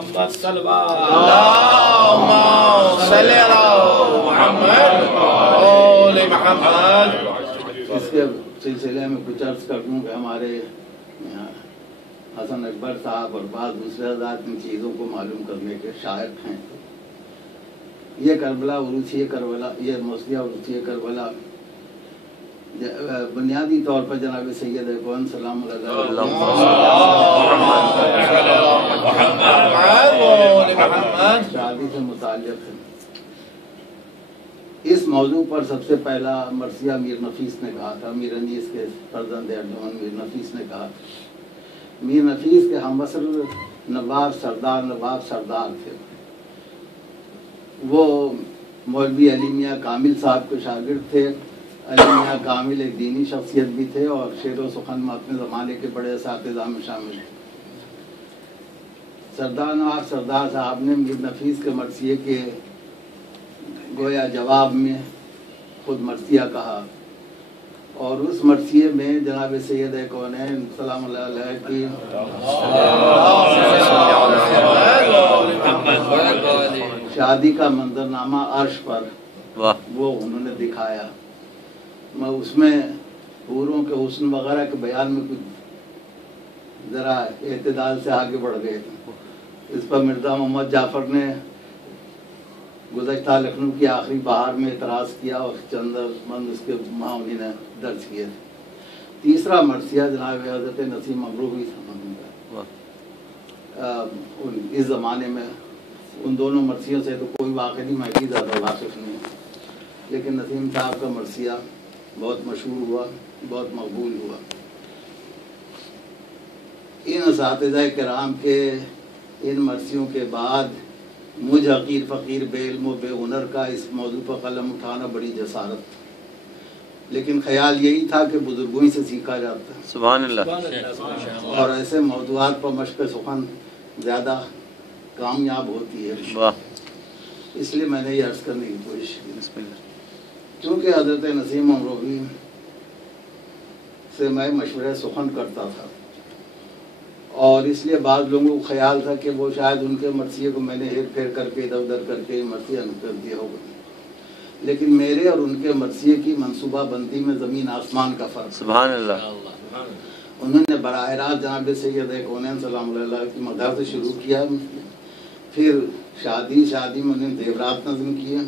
اس کے سلسلے میں کچھ عرض کر دوں کہ ہمارے حسن اکبر صاحب اور بعض دوسرے حضرات ان چیزوں کو معلوم کرنے کے شائق ہیں. یہ کربلا عروسی کربلا، یہ موسیہ عروسی کربلا بنیادی طور پر جناب سید کون سلام اللہ شادی سے متعلق ہے. اس موضوع پر سب سے پہلا مرثیہ میر نفیس نے کہا تھا. میر انیس کے فرزند ارجمند میر نفیس نے کہا. میر نفیس کے ہمعصر نواب سردار تھے. وہ مولوی علی میاں کامل صاحب کے شاگرد تھے. علی میاں کامل ایک دینی شخصیت بھی تھے اور شعر و سخن میں اپنے زمانے کے بڑے اساتذہ میں شامل ہیں. سردار نواب سردار صاحب نے میر نفیس کے مرثیے کے گویا جواب میں خود مرثیہ کہا، اور اس مرثیے میں جناب سید کونین سلام اللہ علیہ کی شادی کا منظرنامہ عرش پر وہ انہوں نے دکھایا. میں اس میں حوروں کے حسن وغیرہ کے بیان میں کچھ ذرا اعتدال سے آگے بڑھ گئے. اس پر مرزا محمد جعفر نے گزشتہ لکھنؤ کی آخری بہار میں اعتراض کیا اور چند مند اس کے انہیں نے درج کیے. تیسرا مرثیہ جناب حضرت نسیم امروہی اس زمانے میں ان دونوں مرثیوں سے تو کوئی واقع نہیں، میں بھی زیادہ واقف نہیں ہوں، لیکن نسیم صاحب کا مرثیہ بہت مشہور ہوا، بہت مقبول ہوا. ان اساتذہ کرام کے ان مرثیوں کے بعد مجھ حقیر فقیر بے علم و بے ہنر کا اس موضوع پر قلم اٹھانا بڑی جسارت، لیکن خیال یہی تھا کہ بزرگوں ہی سے سیکھا جاتا ہے. سبحان اللہ. اور ایسے موضوعات پر مشق سخن زیادہ کامیاب ہوتی ہے. اس لیے میں نے یہ عرض کرنے کی کوشش کی. چونکہ حضرت نسیم امروہی سے میں مشورہ سخن کرتا تھا، اور اس لیے بعض لوگوں کو خیال تھا کہ وہ شاید ان کے مرثیے کو میں نے ہیر پھیر کر کے ادھر ادھر کر کے مرثیہ کر دیا ہوگا، لیکن میرے اور ان کے مرثیے کی منصوبہ بندی میں زمین آسمان کا فرق. سبحان اللہ. انہوں نے براہ راست جناب سید کونین سلام اللہ کی مدح سے شروع کیا، پھر شادی میں انہوں نے دیورات نظم کیا،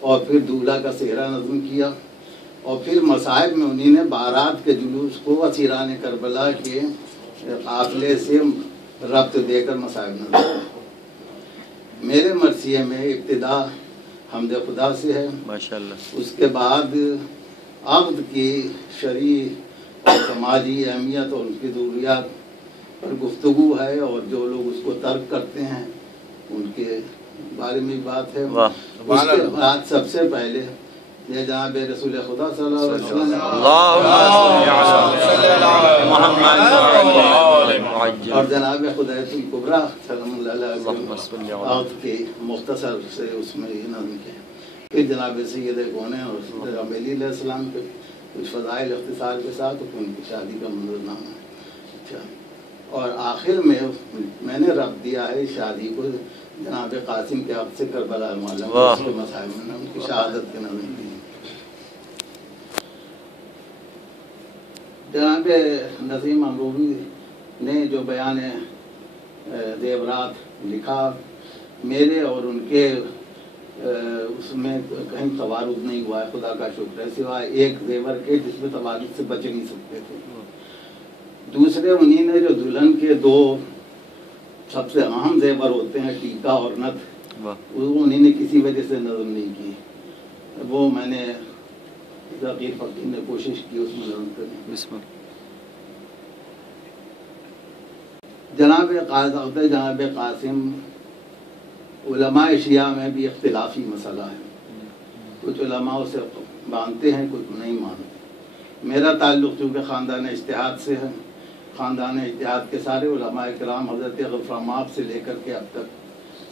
اور پھر دولہا کا سہرا نظم کیا، اور پھر مصائب میں انہوں نے بارات کے جلوس کو اسیران کربلا کے قافلے سے ربط دے کر مصائب نظم. میرے مرثیے میں ابتدا حمد خدا سے ہے، ماشاءاللہ. اس کے بعد عقد کی شرعی اور سماجی اہمیت اور ان کی ضروریات پر گفتگو ہے، اور جو لوگ اس کو ترک کرتے ہیں ان کے بارے میں بات ہے. اس کے بعد سب سے پہلے یہ جناب رسول خدا صلی اللہ علیہ وسلم اور جناب خدایت الکبریٰ صلی اللہ علیہ وسلم عقد کے مختصر سے اس میں یہ نظم کیا. پھر جناب سید کونین اور علیہ السلام کے کچھ فضائل اختصار کے ساتھ ان کی شادی کا منظرنامہ. اچھا، اور آخر میں نے ربط دیا ہے شادی کو جناب قاسم کے عقد سے کربلا معلوم اس کے مصائب میں ان کی شہادت کے نظم کی. جناب نسیم امروہی نے جو بیان زیورات لکھا، میرے اور ان کے اس میں کہیں توارد نہیں ہوا ہے، خدا کا شکر ہے، سوائے ایک زیور کے جس میں توارد سے بچ نہیں سکتے تھے. دوسرے انہی نے جو دلہن کے دو سب سے اہم زیور ہوتے ہیں ٹیکا اور نتھ، وہ انہی نے کسی وجہ سے نظم نہیں کی. وہ میں نے حقیر فقیر نے کوشش کی اس میں نظم کرنے. جناب قاسم علماء شیعہ میں بھی اختلافی مسئلہ ہے. کچھ علماء اسے مانتے ہیں، کچھ نہیں مانتے. میرا تعلق چونکہ خاندان اجتہاد سے ہے، خاندان اجتہاد کے سارے علماء کرام حضرت غفراماب سے لے کر کے اب تک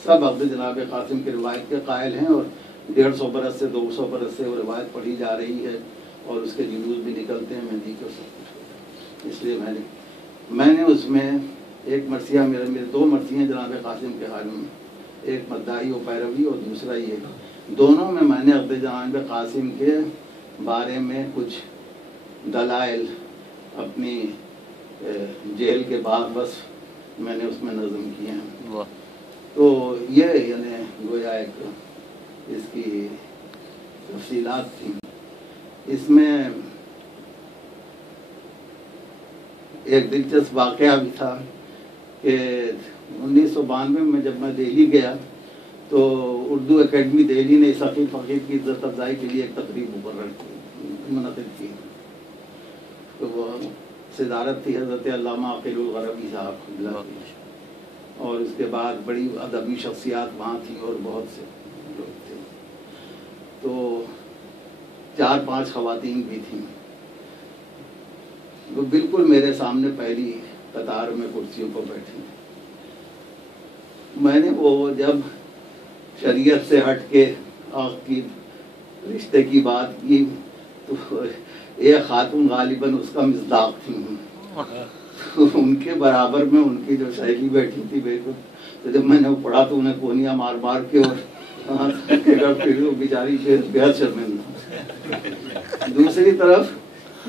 سب عبد جناب قاسم کی روایت کے قائل ہیں، اور 150 برس سے 200 برس سے وہ روایت پڑھی جا رہی ہے، اور اس کے جلوس بھی نکلتے ہیں مہندی کے سب. اس لیے میں نے اس میں ایک مرثیہ میرے 2 مرثیے جناب قاسم کے حال میں، ایک مداحی و پیروی اور دوسرا یہ، دونوں میں نے عقد جناب قاسم کے بارے میں کچھ دلائل اپنی جیل کے بعد بس میں نے اس میں نظم کیے ہیں۔ تو یہ یعنی گویا ایک اس کی تفصیلات تھیں۔ اس میں ایک دلچسپ واقعہ بھی تھا کہ 1992 میں جب میں دہلی گیا تو اردو اکیڈمی دہلی نے ثقیل فقیر کی عزت افزائی کے لیے ایک تقریب منعقد کی، تو وہ صدارت تھی حضرت علامہ عقیل الغربی صاحب، اور اس کے بعد بڑی ادبی شخصیات وہاں تھی اور بہت سے لوگ تھے، تو 4-5 خواتین بھی تھیں، وہ بالکل میرے سامنے پہلی قطار میں کرسیوں پر بیٹھی۔ میں نے وہ جب شریعت سے ہٹ کے آنکھ کی رشتے کی بات کی تو ایک خاتون غالباً اس کا مصداق تھی، ان کے برابر میں ان کی جو سہیلی بیٹھی تھی بالکل، تو جب میں نے وہ پڑھا تو انہیں کونیاں مار مار کے اور پھر وہ بیچاری بےحد شرمندہ۔ دوسری طرف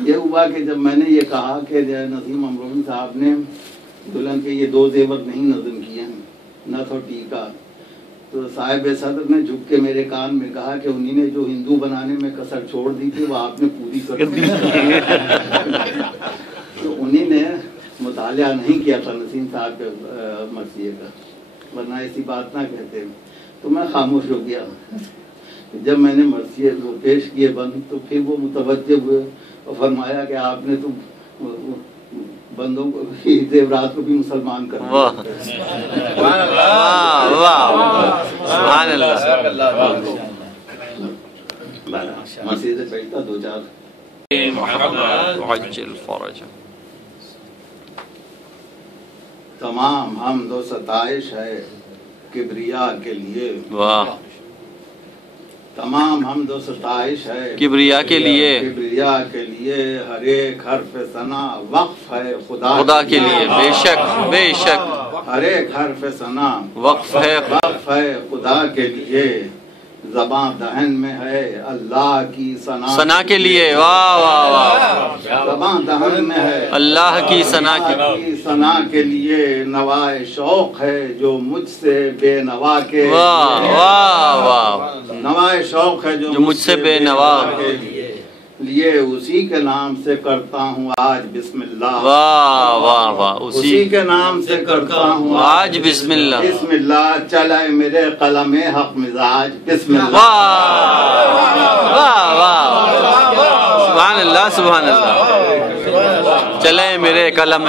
یہ ہوا کہ جب میں نے یہ کہا کہ نسیم امروی صاحب نے دلہن کے یہ 2 زیور نہیں نظم کیے ہیں، نتھ اور ٹیکا، تو صاحب صدر نے جھک کے میرے کان میں کہا کہ انہی نے جو ہندو بنانے میں کسر چھوڑ دی تھی وہ آپ نے پوری کر دی۔ تو انہی نے مطالعہ نہیں کیا تھا نسیم صاحب کے مرثیے کا، ورنہ ایسی بات نہ کہتے۔ تو میں خاموش ہو گیا۔ جب میں نے مرثیے کو پیش کیے بند تو پھر وہ متوجہ ہوئے اور فرمایا کہ آپ نے تو بندوں کو زیورات کو بھی مسلمان کر دیا۔ مرثیے سے بیٹھتا 2-4 عجل فرج۔ تمام حمد و ستائش ہے کبریا کے لیے، تمام حمد و ستائش ہے کبریا کے لیے، کبریا کے لیے، ہر ایک حرف ثنا وقف ہے خدا کے لیے، بے شک بے شک، ہر ایک حرف ثنا وقف ہے خدا کے لیے، زباں دہن میں ہے اللہ کی ثنا کے لیے، واہ واہ واہ، زباں دہن میں ہے اللہ کی ثنا کے لیے، نوائے شوق ہے جو مجھ سے بے نوا کے، واہ واہ واہ، نوائے شوق ہے جو مجھ سے بے نوا کے لیے، اسی کے نام سے کرتا ہوں آج بسم اللہ، واہ واہ واہ، اسی کے نام سے کرتا ہوں آج بسم اللہ، بسم اللہ، چلے میرے قلم حق مزاج بسم اللہ، واہ واہ واہ، سبحان اللہ سبحان اللہ، چلے میرے قلم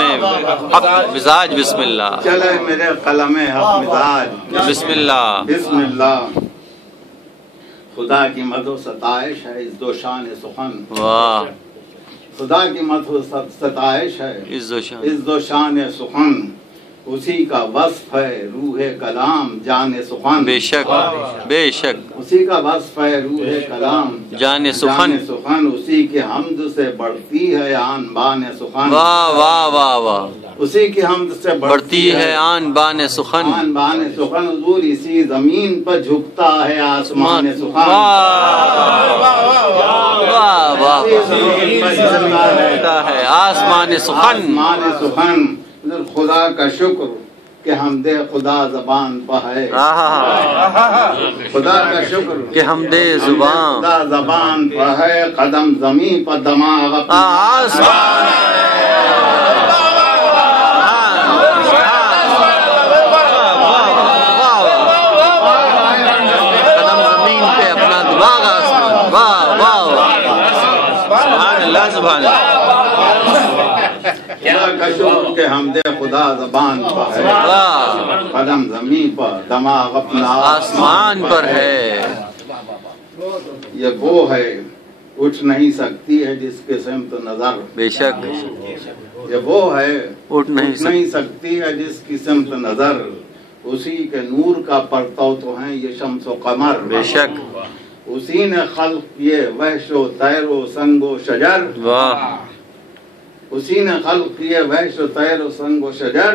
حق مزاج بسم اللہ، چلے میرے قلم حق مزاج بسم اللہ، بسم اللہ، خدا کی مدح و ستائش ہے اس دو شان سخن، واہ، خدا کی مدح و ستائش ہے اس دو شان سخن، اسی کا وصف ہے روح کلام جان سخن، بے شک بے شک، اسی کا وصف ہے روح کلام جان سخن، اسی کی حمد سے بڑھتی ہے آن بان سخن، واہ واہ واہ واہ، اسی کی حمد سے بڑھتی ہے آن بان سخن، آن بان سخن، حضور اسی زمین پر جھکتا ہے آسمان سخن، واہ واہ، ہے آسمان سخن، آسمان سخن، خدا کا شکر کہ حمد خدا زبان پر ہے، خدا کا شکر کہ حمد زبان خدا زبان پر ہے، قدم زمین پر دماغ آسمان، قدم زمین پہ اپنا دماغ آسمان، واہ واہ سبحان اللہ سبحان اللہ، خدا کا شکر کہ حمد خدا زبان پر ہے، قدم زمین پر دماغ اپنا آسمان پر ہے، یہ وہ ہے اٹھ نہیں سکتی ہے جس کے سمت نظر، بے شک یہ وہ ہے اٹھ نہیں سکتی ہے جس کی سمت نظر، اسی کے نور کا پرتو تو ہیں یہ شمس و قمر، بے شک اسی نے خلق کیے وحش و طیر و سنگ و شجر، واہ، اسی نے خلق کیے وحش و طیر و سنگ و شجر،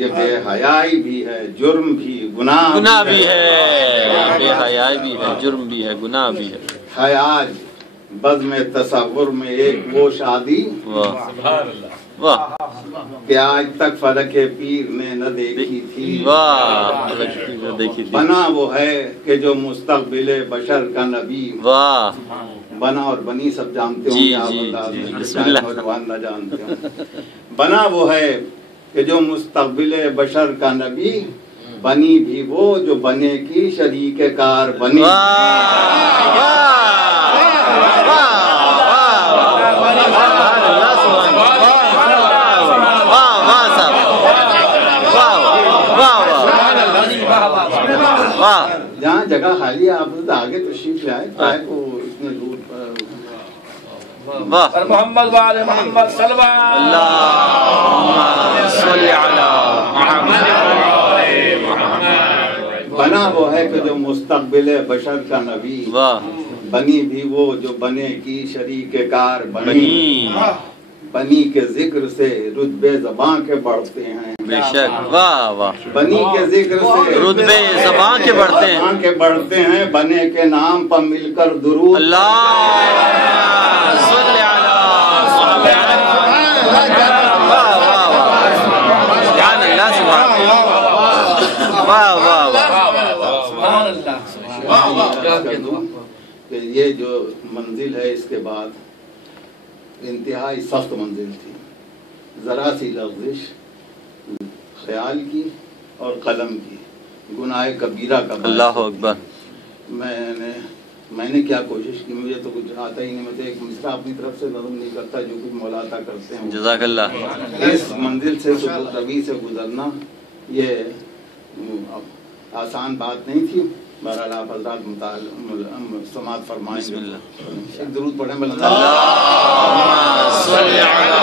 یہ بے حیائی بھی ہے، جرم بھی، گناہ بھی ہے، بے حیائی بھی ہے، جرم بھی ہے، گناہ بھی ہے۔ حیاج بزم تصور میں ایک وہ شادی واہ کہ آج تک فلک پیر نے نہ دیکھی تھی، واہ دیکھی تھی، بنا وہ ہے کہ جو مستقبل بشر کا نبی، واہ بنا اور بنی سب جانتے ہوں جی گے، آپ جی انداز جی میں بسم شاید اللہ۔ نوجوان نہ جانتے ہوں۔ بنا وہ ہے کہ جو مستقبل بشر کا نبی، بنی بھی وہ جو بنے کی شریک کار بنی۔ جہاں جگہ خالی ہے آپ آگے تشریف لائے، چاہے کو اتنے دور اور محمد وآل محمد صلوات اللہم صلی علی محمد۔ بنا وہ ہے کہ جو مستقبل بشر کا نبی، واہ بنی بھی وہ جو بنے کی شریک کار بنی۔ بنی بنی کے ذکر سے رتبے زباں کے بڑھتے ہیں، بے شک، واہ واہ، بنی کے ذکر سے رتبے زباں کے بڑھتے ہیں، زباں کے بڑھتے ہیں، بنے کے نام پر مل کر درود۔ اللہ صلی علی سبحان اللہ، سبحان واہ واہ کہ یہ جو منزل ہے اس کے بعد انتہائی سخت منزل تھی، ذرا سی لغزش خیال کی اور قلم کی، گناہ کبیرہ کا باعث۔ اللہ اکبر۔ میں نے کیا کوشش کی، مجھے تو کچھ آتا ہی نہیں، میں تو ایک مصرع اپنی طرف سے نظم نہیں کرتا، جو کچھ مولا عطا کرتے ہیں۔ جزاک اللہ۔ اس منزل سے ربی سے گزرنا یہ آسان بات نہیں تھی، بہرحال آپ حضرات سماعت فرمائیں۔ بسم اللہ۔ ایک درود پڑھیں بلند۔ اللہم صلی علی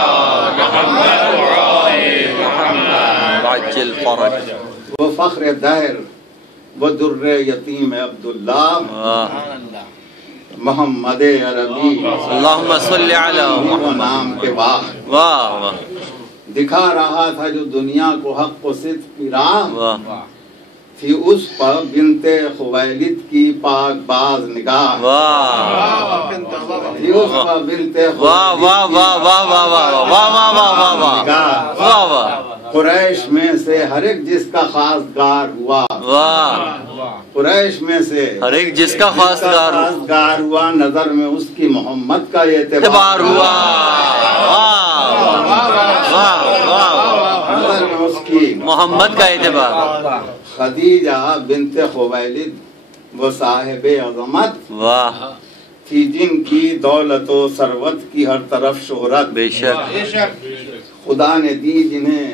محمد وآل محمد وعجل فرج۔ وہ فخر دہر، وہ در یتیم عبداللہ، محمد عربی، اللہم صلی علی وہ محمد۔ نام کے باغ، واہ واہ دکھا رہا تھا جو دنیا کو حق و صدق کی راہ، واہ تھی اس پر بنت خویلد کی پاک باز نگاہ، واہ تھی اس پر بنت واہ واہ واہ واہ واہ واہ واہ واہ واہ واہ نگاہ، واہ واہ قریش میں سے ہر ایک جس کا خاص گار ہوا، واہ، قریش میں سے ہر ایک جس کا خاص گار گار ہوا، نظر میں اس کی محمد کا اعتبار ہوا، واہ واہ، نظر میں اس کی محمد کا اعتبار، خدیجہ بنت خویلد وہ صاحب عظمت واہ تھی، جن کی دولت و ثروت کی ہر طرف شہرت، بے شک، خدا نے دی جنہیں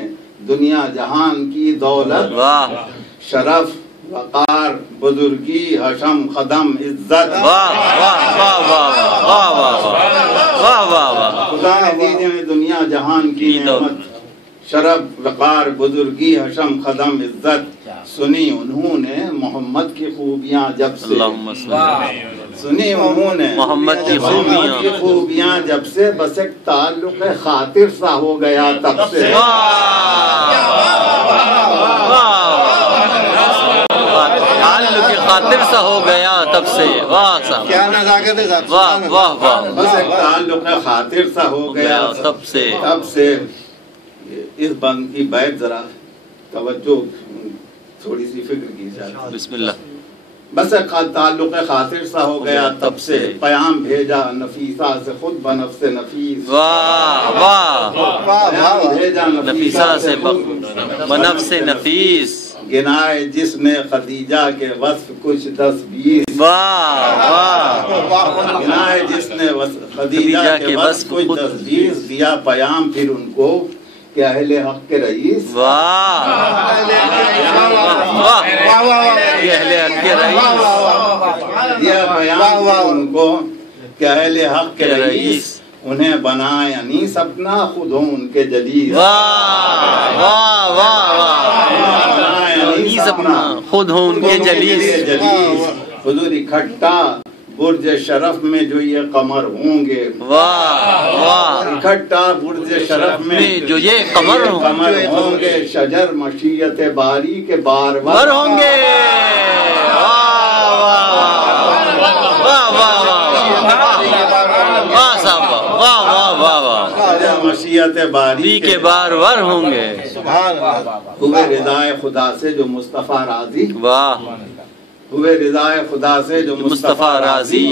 دنیا جہان کی دولت، واہ شرف، وقار، بزرگی، حشم، خدم، عزت، واہ واہ واہ واہ واہ واہ واہ واہ واہ، خدا نے دی جنہیں دنیا جہان کی نعمت، شرف، وقار، بزرگی، حشم، خدم، عزت، سنی انہوں نے محمد کی خوبیاں جب سے، اللہم صلی علی سنی انہوں نے محمد کی خوبیاں جب سے، بس ایک تعلق خاطر سا ہو گیا تب سے، تعلق خاطر سا ہو گیا تب سے، واہ صاحب، کیا نزاکت ہے صاحب، واہ واہ واہ، بس ایک تعلق خاطر سا ہو گیا تب سے، اس بند کی بیعت ذرا توجہ تھوڑی سی فکر کی جائے۔ بسم اللہ۔ بس ایک تعلق خاطر سا ہو گیا تب سے، پیام بھیجا نفیسہ سے خود بنفس نفیس، واہ واہ، پیام بھیجا نفیسہ سے بنفس نفیس، گنائے جس نے خدیجہ کے وصف کچھ 10-20، واہ واہ، گنائے جس نے خدیجہ کے وصف کچھ 10-20، دیا پیام پھر ان کو کہ اہل حق کے رئیس، واہ واہ، یہ اہل حق کے رئیس، دیا پیام پھر ان کو کہ اہل حق کے رئیس، انہیں بنایا نہیں اپنا، خود ہوں ان کے جلیس، واہ واہ واہ واہ، خود ہوں ان کے جلیس، حضور اکٹھا برج شرف میں جو یہ قمر ہوں گے، واہ واہ، اکٹھا برج شرف میں جو یہ قمر ہوں گے، شجر مشیت باری کے بار ور ہوں گے، واہ واہ واہ واہ صاحب، واہ واہ واہ واہ، شجر مشیت باری کے بار ور ہوں گے، ہوئے رضائے خدا سے جو مصطفیٰ راضی، واہ، ہوئے رضائے خدا سے جو مصطفیٰ راضی،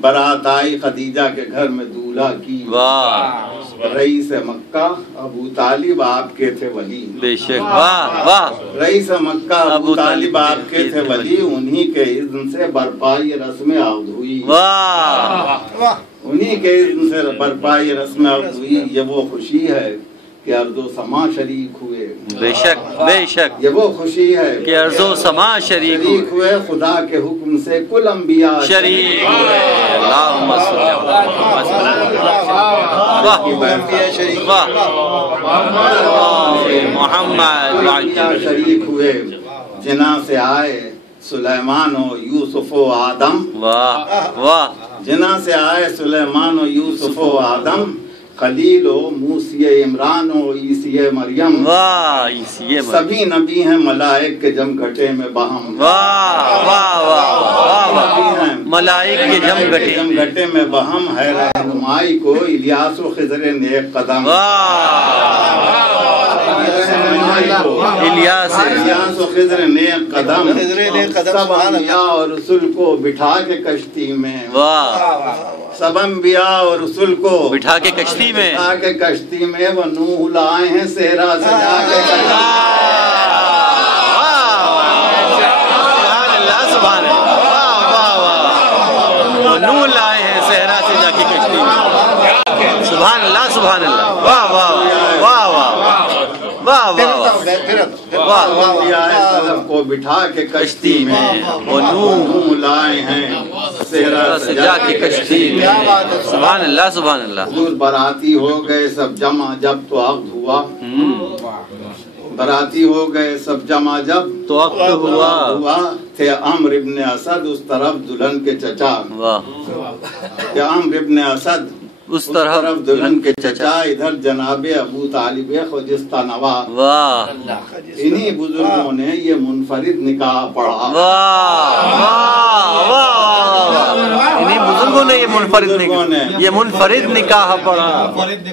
برات آئی خدیجہ کے گھر میں دولہا کی، واہ، رئیس مکہ ابو طالب آپ کے تھے ولی، بے شک، واہ واہ، رئیس مکہ ابو طالب آپ کے تھے ولی، انہی کے اذن سے برپائی رسم عقد ہوئی، واہ، انہی کے اذن سے برپائی رسم عقد ہوئی۔ یہ وہ خوشی ہے کہ ارض و سما شریک ہوئے، بے شک بے شک، یہ وہ خوشی ہے کہ ارض و سما شریک ہوئے، خدا کے حکم سے کل انبیاء شریک ہوئے، اللہم صلی محمد شریک ہوئے، جنہاں سے آئے سلیمان و یوسف و آدم، واہ واہ، جنہاں سے آئے سلیمان و یوسف و آدم، خلیل و موسی عمران و عیسی مریم، واہ، سبھی نبی ہیں ملائک کے جم گھٹے میں باہم، واہ واہ واہ واہ، ملائک کے جم گھٹے میں باہم، ہے رہنمائی کو الیاس و خضر نیک قدم، الیاس و خضر نیک قدم، سب انبیاء اور رسول کو بٹھا کے کشتی میں، واہ، سب انبیاء اور رسول کو بٹھا کے کشتی میں، بٹھا کے کشتی میں، وہ نوح لائے ہیں صحرا سجا کے، سبحان اللہ سبحان اللہ، واہ واہ واہ، وہ نوح لائے ہیں صحرا سے جا کے کشتی میں، سبحان اللہ سبحان اللہ، واہ واہ واہ واہ واہ واہ، کو بٹھا کے کشتی میں، وہ نوح لائے ہیں صحرا سے جا کے کشتی میں، سبحان اللہ سبحان اللہ، حضور براتی ہو گئے سب جمع جب تو عقد ہوا، براتی ہو گئے سب جمع جب تو عقد ہوا، تھے عمرو ابن اسد اس طرف دلہن کے چچا، واہ، تھے عمرو ابن اسد اس طرف دلہن کے چچا، ادھر جناب ابو طالب خجستہ نوا، واہ، انہی بزرگوں نے یہ منفرد نکاح پڑھا، واہ واہ واہ، انہی بزرگوں نے یہ منفرد نکاح پڑھا،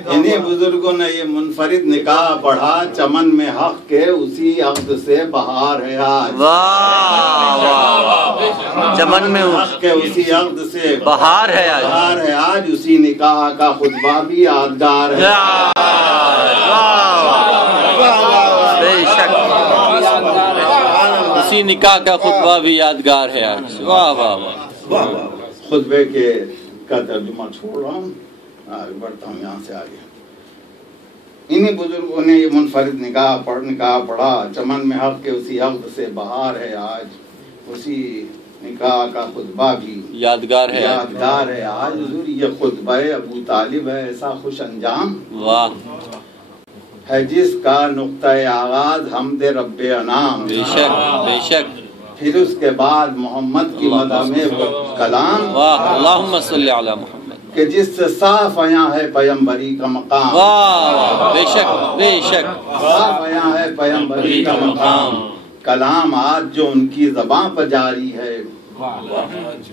انہی بزرگوں نے یہ منفرد نکاح پڑھا، چمن میں حق کے اسی عقد سے بہار ہے آج، واہ واہ، چمن میں حق کے اسی عقد سے بہار ہے آج، بہار ہے آج، اسی نکاح کا خطبہ بھی یادگار ہے، بے شک، اسی نکاح کا خطبہ بھی یادگار ہے آج، واہ واہ واہ، خطبے کا ترجمہ چھوڑ رہا ہوں، آگے بڑھتا ہوں یہاں سے آگے۔ انہی بزرگوں نے یہ منفرد نکاح پڑھا، چمن میں حق کے اسی عقد سے بہار ہے آج، اسی نکاح کا خطبہ بھی یادگار ہے آج، حضور یہ خطبہ ابو طالب ہے، ایسا خوش انجام، واہ، ہے جس کا نقطہ آغاز حمد رب انعام، بے شک بے شک، پھر اس کے بعد محمد کی مدح میں کلام، واہ، اللہم صلی علی محمد، کہ جس سے صاف آیا ہے پیمبری کا مقام، واہ، بے شک بے شک، صاف آیا ہے پیمبری کا مقام، کلام آج جو ان کی زباں پر جاری ہے،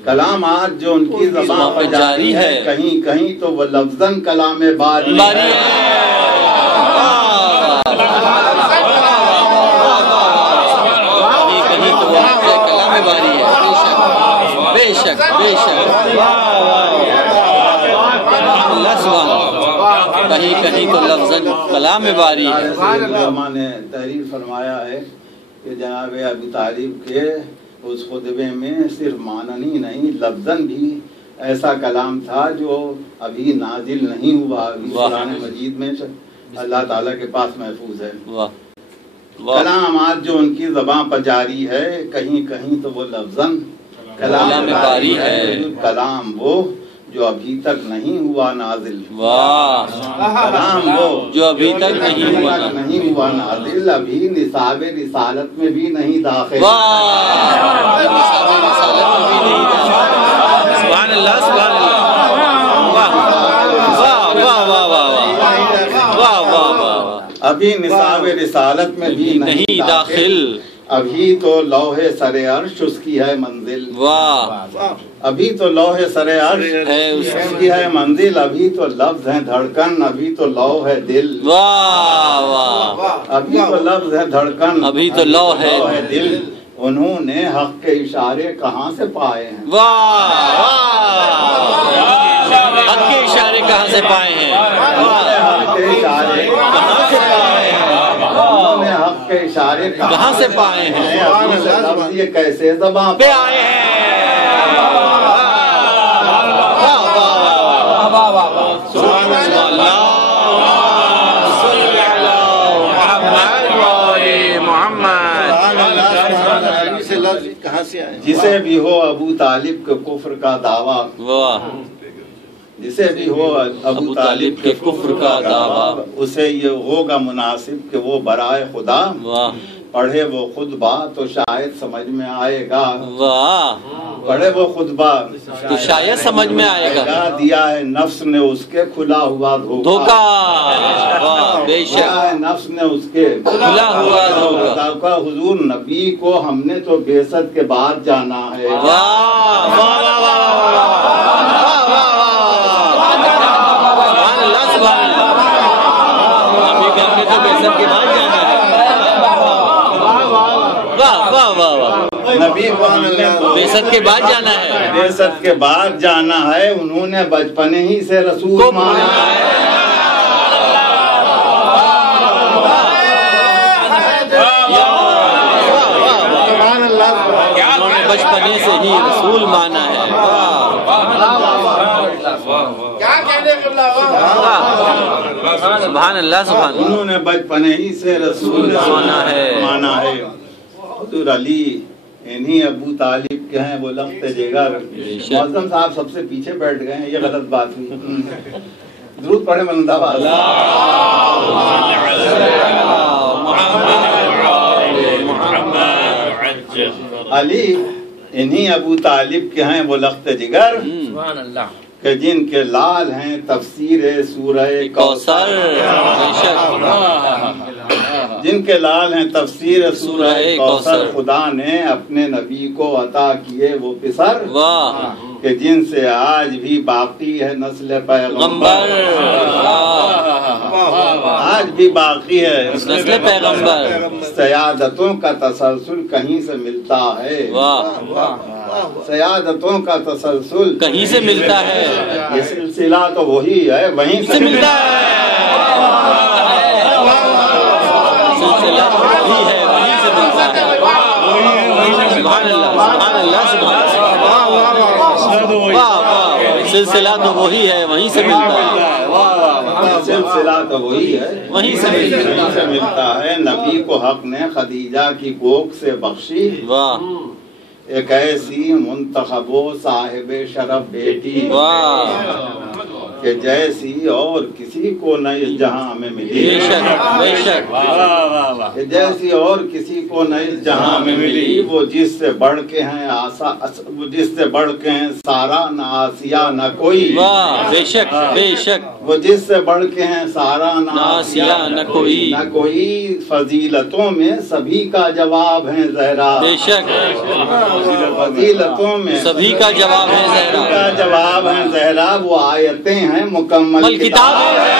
کلام آج جو ان کی زباں پر جاری ہے، کہیں کہیں تو وہ لفظاً کلام باری ہے، کہیں تو وہ کلام باری ہے، بے شک بے شک، کہیں کہیں تو لفظاً کلام باری ہے۔ علماء نے تحریر فرمایا ہے کہ جناب ابو طالب کے اس خطبے میں صرف معنی نہیں، لفظاً بھی ایسا کلام تھا جو ابھی نازل نہیں ہوا، ابھی قرآن مجید میں اللہ تعالیٰ کے پاس محفوظ ہے، کلام آج جو ان کی زبان پر جاری ہے، کہیں کہیں تو وہ لفظاً کلام باری ہے، کلام وہ جو ابھی تک نہیں ہوا نازل، کلام وہ جو ابھی تک نہیں ہوا نازل، ابھی نصاب رسالت میں بھی نہیں داخل، ابھی نصاب رسالت میں بھی نہیں داخل، ابھی تو لوح سر عرش اس کی ہے منزل، واہ ابھی تو لوح سر عرش اس کی ہے منزل، ابھی تو لفظ ہے دھڑکن، ابھی تو لوح ہے دل، واہ واہ، ابھی تو لفظ ہے دھڑکن، ابھی تو لوح ہے دل، انہوں نے حق کے اشارے کہاں سے پائے ہیں، واہ حق کے اشارے کہاں سے پائے ہیں، حق کے اشارے کہاں سے پائے ہیں، انہوں نے حق کے اشارے کہاں سے پائے ہیں، اپنے سے لفظ یہ کیسے زباں پہ آئے ہیں، جسے بھی ہو ابو طالب کے کفر کا دعویٰ، جسے بھی ہو ابو طالب کے کفر کا دعویٰ، اسے یہ ہوگا مناسب کہ وہ برائے خدا پڑھے وہ خطبہ تو شاید سمجھ میں آئے گا، پڑھے وہ خطبہ تو شاید سمجھ میں آئے گا، دیا ہے نفس نے اس کے کھلا ہوا دھوکا، بے شک نفس نے اس کے کھلا ہوا دھوکا، حضور نبی کو ہم نے تو بعثت کے بعد جانا ہے، نبی کو بعثت کے بعد جانا ہے، بعثت کے بعد جانا ہے، انہوں نے بچپنے ہی سے رسول مانا ہے، بچپنے سے ہی رسول مانا ہے، سبحان اللہ سبحان اللہ، انہوں نے بچپنے ہی سے رسول مانا ہے، حضور علی انہی ابو طالب کے ہیں وہ لخت جگر، معظم صاحب سب سے پیچھے بیٹھ گئے ہیں، یہ غلط بات ہوئی، درود پڑھے بلند آواز، علی انہی ابو طالب کے ہیں وہ لخت جگر کہ جن کے لال ہیں تفسیر سورہ کوثر، جن کے لال ہیں تفسیر سورہ کوثر، خدا نے اپنے نبی کو عطا کیے وہ پسر کہ جن سے آج بھی باقی ہے نسل پیغمبر، آج بھی باقی ہے نسل پیغمبر، سیادتوں کا تسلسل کہیں سے ملتا ہے، سیادتوں کا تسلسل کہیں سے ملتا ہے، یہ سلسلہ تو وہی ہے وہیں سے ملتا ہے، سلسلہ وہی ہے وہیں سے ملتا ہے، سبحان اللہ سبحان اللہ سبحان اللہ، سلسلہ تو وہی ہے وہیں سے ملتا ہے، سلسلہ تو وہی ہے وہیں سے ملتا ہے، نبی کو حق نے خدیجہ کی کوکھ سے بخشی، واہ ایک ایسی منتخب و صاحب شرف بیٹی کہ جیسی اور کسی کو نہ اس جہاں میں ملی، بے شک بے شک، کہ جیسی اور کسی کو نہ اس جہاں میں ملی، وہ جس سے بڑھ کے ہیں وہ جس سے بڑھ کے ہیں سارا نہ آسیہ نہ کوئی، واہ بے شک بے شک، وہ جس سے بڑھ کے ہیں سارا نہ آسیہ نہ کوئی، فضیلتوں میں سبھی کا جواب ہے زہرا، بے شک فضیلتوں میں سبھی کا جواب ہے زہرا، کا جواب ہے زہرا، وہ آیتیں ہیں مکمل کتاب ہے،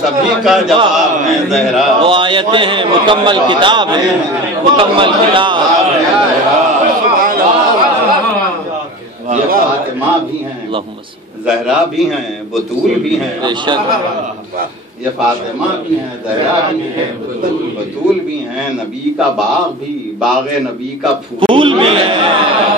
سبھی کا جواب ہے زہرا، وہ آیتیں ہیں مکمل کتاب ہے، مکمل کتاب، یہ فاطمہ بھی ہیں، زہرا بھی ہیں، بطول بھی ہیں، بے شک یہ فاطمہ بھی ہیں، زہرا بھی ہیں، بطول بھی ہیں، نبی کا باغ بھی، باغ نبی کا پھول بھی ہے،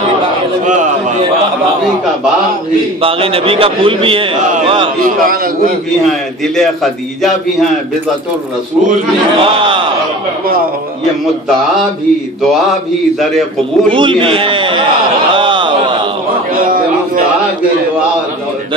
نبی کا باغ بھی، باغ نبی کا پھول بھی ہے، نبی کا پھول بھی ہیں، دل خدیجہ بھی ہیں، بضعت الرسول بھی ہیں، یہ مدعا بھی، دعا بھی، در قبول بھی ہیں، مدعا بھی، دعا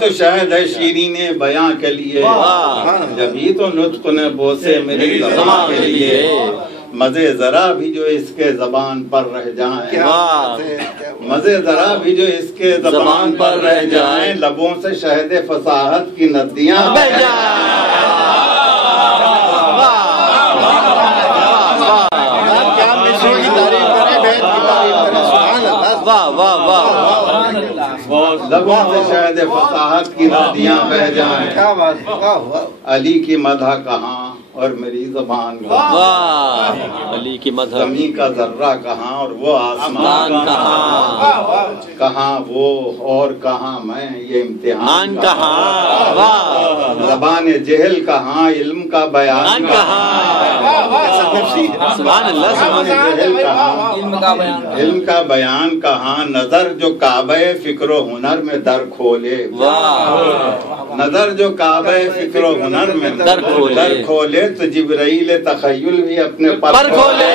تو شاہد ہے شیرین بیاں کے لیے، جبھی تو نطق نے بوسے میری زبان کے لیے، مزے ذرا بھی جو اس کے زبان پر رہ جائیں، مزے ذرا بھی جو اس کے زبان پر رہ جائیں، لبوں سے شہد فصاحت کی ندیاں بہ جائیں۔ لبوں سے شہد فصاحت کی ندیاں بہ جائیں، علی کی مدح کہاں اور میری زبان کہاں، علی کی مدح، زمین کا ذرہ کہاں اور وہ آسمان کہاں، کہاں وہ اور کہاں میں یہ امتحان کہاں، زبان جہل کہاں علم کا بیان کہاں، سبحان اللہ، زبان جہل کہاں علم کا بیان کہاں، نظر جو کعبہ فکر و ہنر میں در کھولے، نظر جو کعبہ فکر و ہنر میں در کھولے تو جبرائیل تخیل بھی اپنے پر کھولے،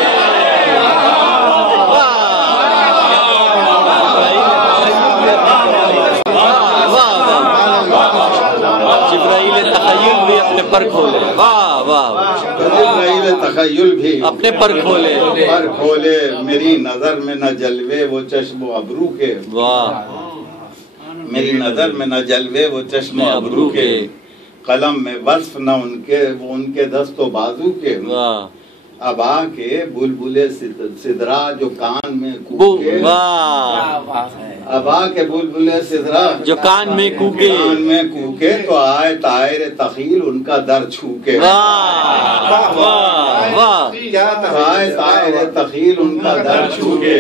جبرائیل تخیل بھی اپنے پر کھولے، واہ واہ، جبرائیل تخیل بھی اپنے پر کھولے، میری نظر میں نہ جلوے وہ چشم و ابرو کے، واہ، میری نظر میں نہ جلوے وہ چشم و ابرو کے، قلم میں وصف نہ ان کے دست و بازو کے، اب آ کے بلبل سدرا جو کان میں کوکے، اب آ کے بلبل سدرا جو کان میں کوکے تو آئے طائر تخیل ان کا در چھوکے، آئے طائر تخیل ان کا در چھوکے،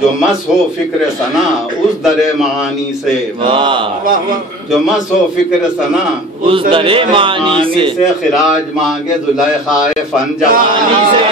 جو مس ہو فکر ثنا اس در معانی سے، جو مس ہو فکر ثنا اس در معانی سے، خراج مانگے زلیخا فن جوانی سے،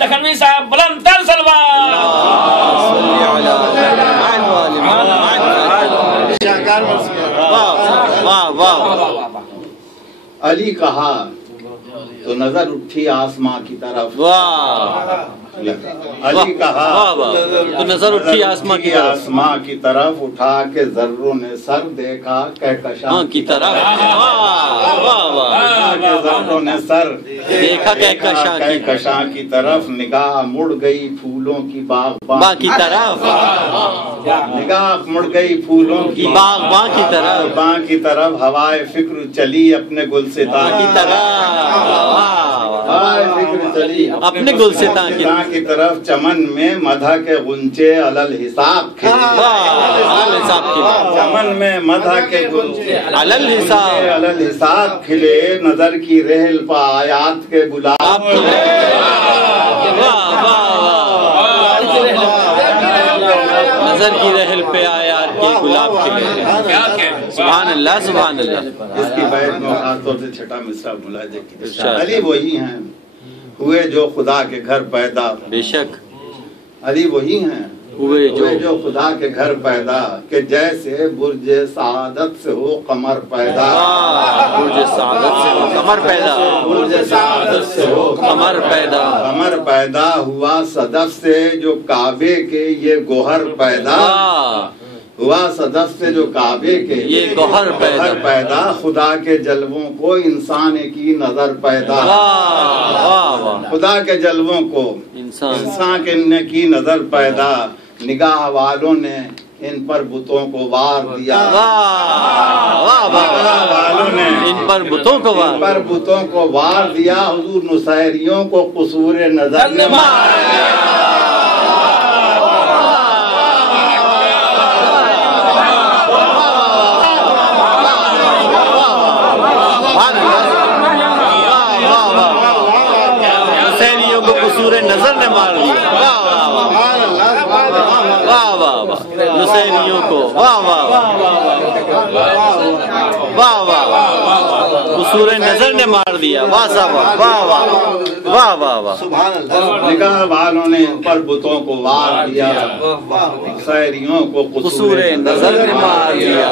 لکھنوی صاحب بلند تر سلوات، علی کہا تو نظر اٹھی آسماں کی طرف، علی کہا تو نظر اٹھی آسماں کی طرف، اٹھا کے ذروں نے سر دیکھا کہکشاں کی طرف، ذروں نے سر دیکھا کہکشاں کی طرف، نگاہ مڑ گئی پھولوں کی باغباں کی طرف، نگاہ مڑ گئی پھولوں کی باغباں کی طرف، ہوائے فکر چلی اپنے گلستاں کی طرف، ہوائے فکر چلی اپنے گلستاں کی طرف، چمن میں مدح کے غنچے علل حساب کھلے، چمن میں مدح کے غنچے علل حساب کھلے، نظر کی رحل پہ آیات کے گلاب کھلے، نظر کی رحل پہ آیات کے گلاب کھلے، سبحان اللہ سبحان اللہ۔ اس کی بیت میں خاص طور سے چھٹا مصرع ملاحظہ کی، علی وہی ہیں ہوئے جو خدا کے گھر پیدا، بے شک علی وہی ہیں ہوئے جو خدا کے گھر پیدا، کہ جیسے برج سعادت سے ہو قمر پیدا، برج سعادت سے ہو قمر پیدا، برج سعادت سے ہو قمر پیدا، قمر پیدا ہوا صدف سے جو کعبے کے یہ گوہر پیدا، ہوا صدف سے جو کعبے کے یہ گوہر پیدا، خدا کے جلووں کو انسان کی نظر پیدا، خدا کے جلووں کو انسان کی نظر پیدا، نگاہ والوں نے ان پر بتوں کو وار دیا، والوں نے ان پر بتوں کو وار دیا، حضور نصیریوں کو قصور نظر نے مار دیا، نظر نے مار دیا، واہ واہ واہ واہ واہ واہ حسینیوں کو واہ واہ واہ واہ قصور نظر نے مار دیا واہ صاحب واہ واہ واہ واہ واہ سبحان اللہ نگاہ والوں نے پر بتوں کو وار دیا خیریوں کو قصور نظر نے مار دیا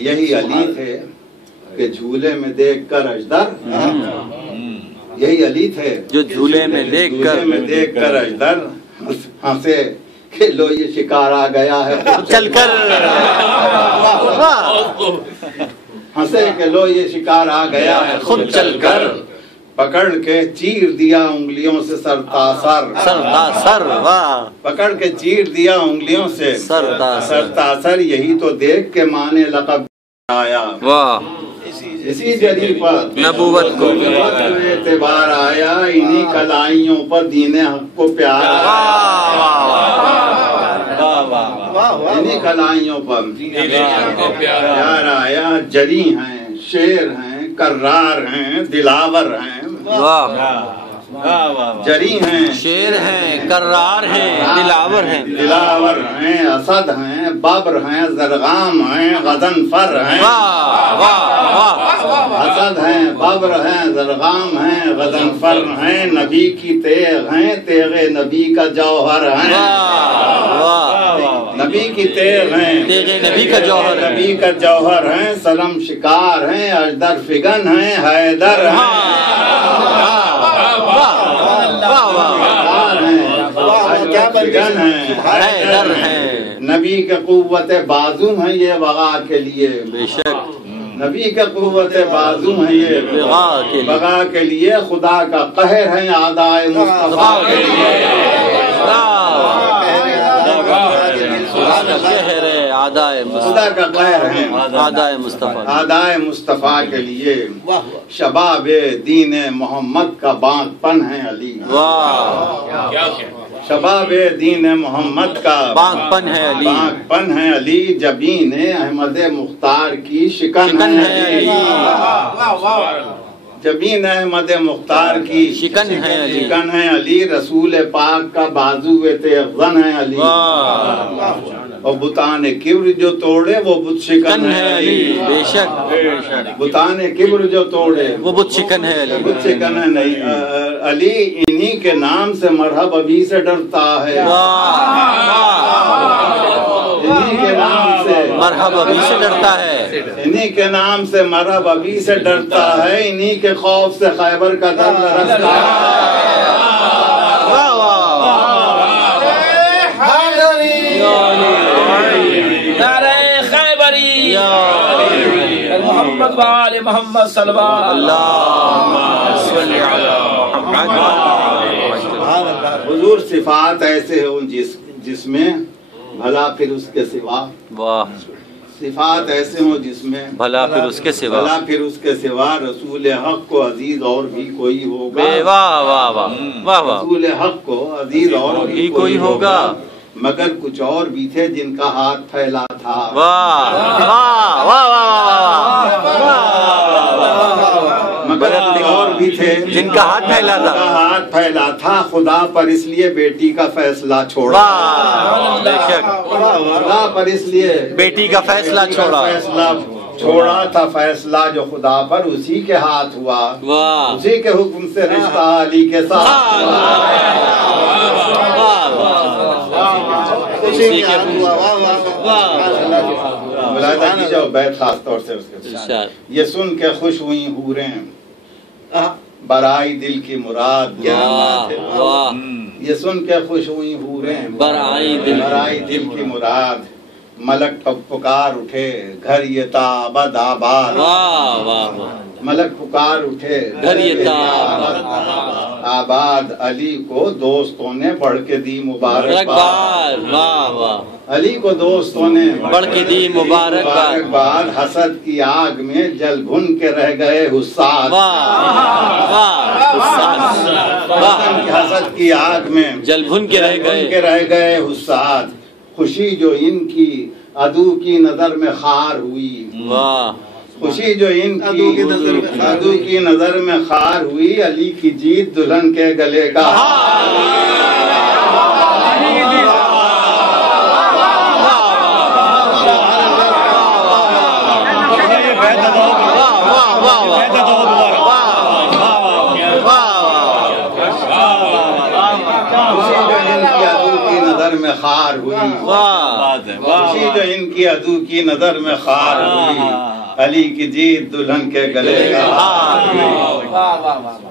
یہی علی تھے کہ جھولے میں دیکھ کر اجدر یہی علی تھے جو جھولے میں دیکھ کر اجدر ہنسے کہ لو یہ شکار آ گیا ہے چل کر ہنسے کہ لو یہ شکار آ گیا ہے خود چل کر پکڑ کے چیر دیا انگلیوں سے سر تاثر واہ پکڑ کے چیر دیا انگلیوں سے سر تاثر یہی تو دیکھ کے ماں نے لقب آیا واہ اسی جری پر نبوت کو اعتبار آیا انہی کلائیوں پر دین حق کو پیار انہی کلائیوں پر پیار آیا جری ہیں شیر ہیں کرار ہیں دلاور ہیں جری ہیں شیر ہیں کرار ہیں دلاور ہیں اسد ہیں ببر ہیں زرغام ہیں غضنفر ہیں اسد ہیں ببر ہیں زرغام ہیں غضنفر ہیں نبی کی تیغ ہیں تیغ نبی کا جوہر ہیں نبی کی تیغ ہیں تیغ نبی کا جوہر نبی کا جوہر ہیں سلم شکار ہیں اجدر فگن ہیں حیدر ہیں نبی کے قوت بازو ہیں یہ وغا کے لیے بے شک نبی کے قوت بازو ہیں یہ وغا کے لیے خدا کا قہر ہے اعدائے مصطفیٰ کے لیے خدا کا قہر ہے اعدائے مصطفیٰ کے لیے شباب دین محمد کا بانک پن ہے علی شباب دین محمد کا بانک پن ہے علی جبین احمد مختار کی شکن ہے جبین احمد مختار کی شکن ہے علی رسول پاک کا بازو تیغزن ہے علی اور بتان کبر جو توڑے وہ بت شکن ہے علی بے شک بتان کبر جو توڑے وہ بت شکن ہے علی بت شکن ہے نہیں علی انہی کے نام سے مرحب ابھی سے ڈرتا ہے انہی کے نام سے مرحب ابھی سے ڈرتا ہے انہی کے نام سے مرحب ابھی سے ڈرتا ہے انہی کے خوف سے خیبر کا درد رستا ہے محمد وآل محمد صلی اللہ حضور صفات ایسے ہوں جس میں بھلا پھر اس کے سوا صفات ایسے ہوں جس میں بھلا پھر اس کے سوا رسول حق کو عزیز اور بھی کوئی ہوگا رسول حق کو عزیز اور بھی کوئی ہوگا مگر کچھ اور بھی تھے جن کا ہاتھ پھیلا تھا مگر اور بھی تھے جن کا ہاتھ پھیلا تھا خدا پر اس لیے بیٹی کا فیصلہ چھوڑا خدا پر اس لیے بیٹی کا فیصلہ چھوڑا تھا فیصلہ جو خدا پر اسی کے ہاتھ ہوا اسی کے حکم سے رشتہ علی کے ساتھ بیت خاص طور سے یہ سن کے خوش ہوئی حوریں برائی دل کی مراد یہ سن کے خوش ہوئی حوریں برائی دل کی مراد ملک پکار اٹھے گھر یہ تابد آباد ملک پکار اٹھے گھر یہ تابد آباد علی کو دوستوں نے بڑھ کے دی مبارکباد علی کو دوستوں نے بڑھ کے دی مبارکباد حسد کی آگ میں جل بھن کے رہ گئے حساد حسد کی آگ میں جل بھن کے رہ گئے حساد خوشی جو ان کی عدو کی نظر میں خار ہوئی خوشی جو ان کی عدو کی نظر میں خار ہوئی علی کی جیت دلہن کے گلے کا میں خار ہوئی، واہ خوشی جو ان کی عدو کی نظر میں خار ہوئی، علی کی جیت دلہن کے گلے کا ہار ہوئی۔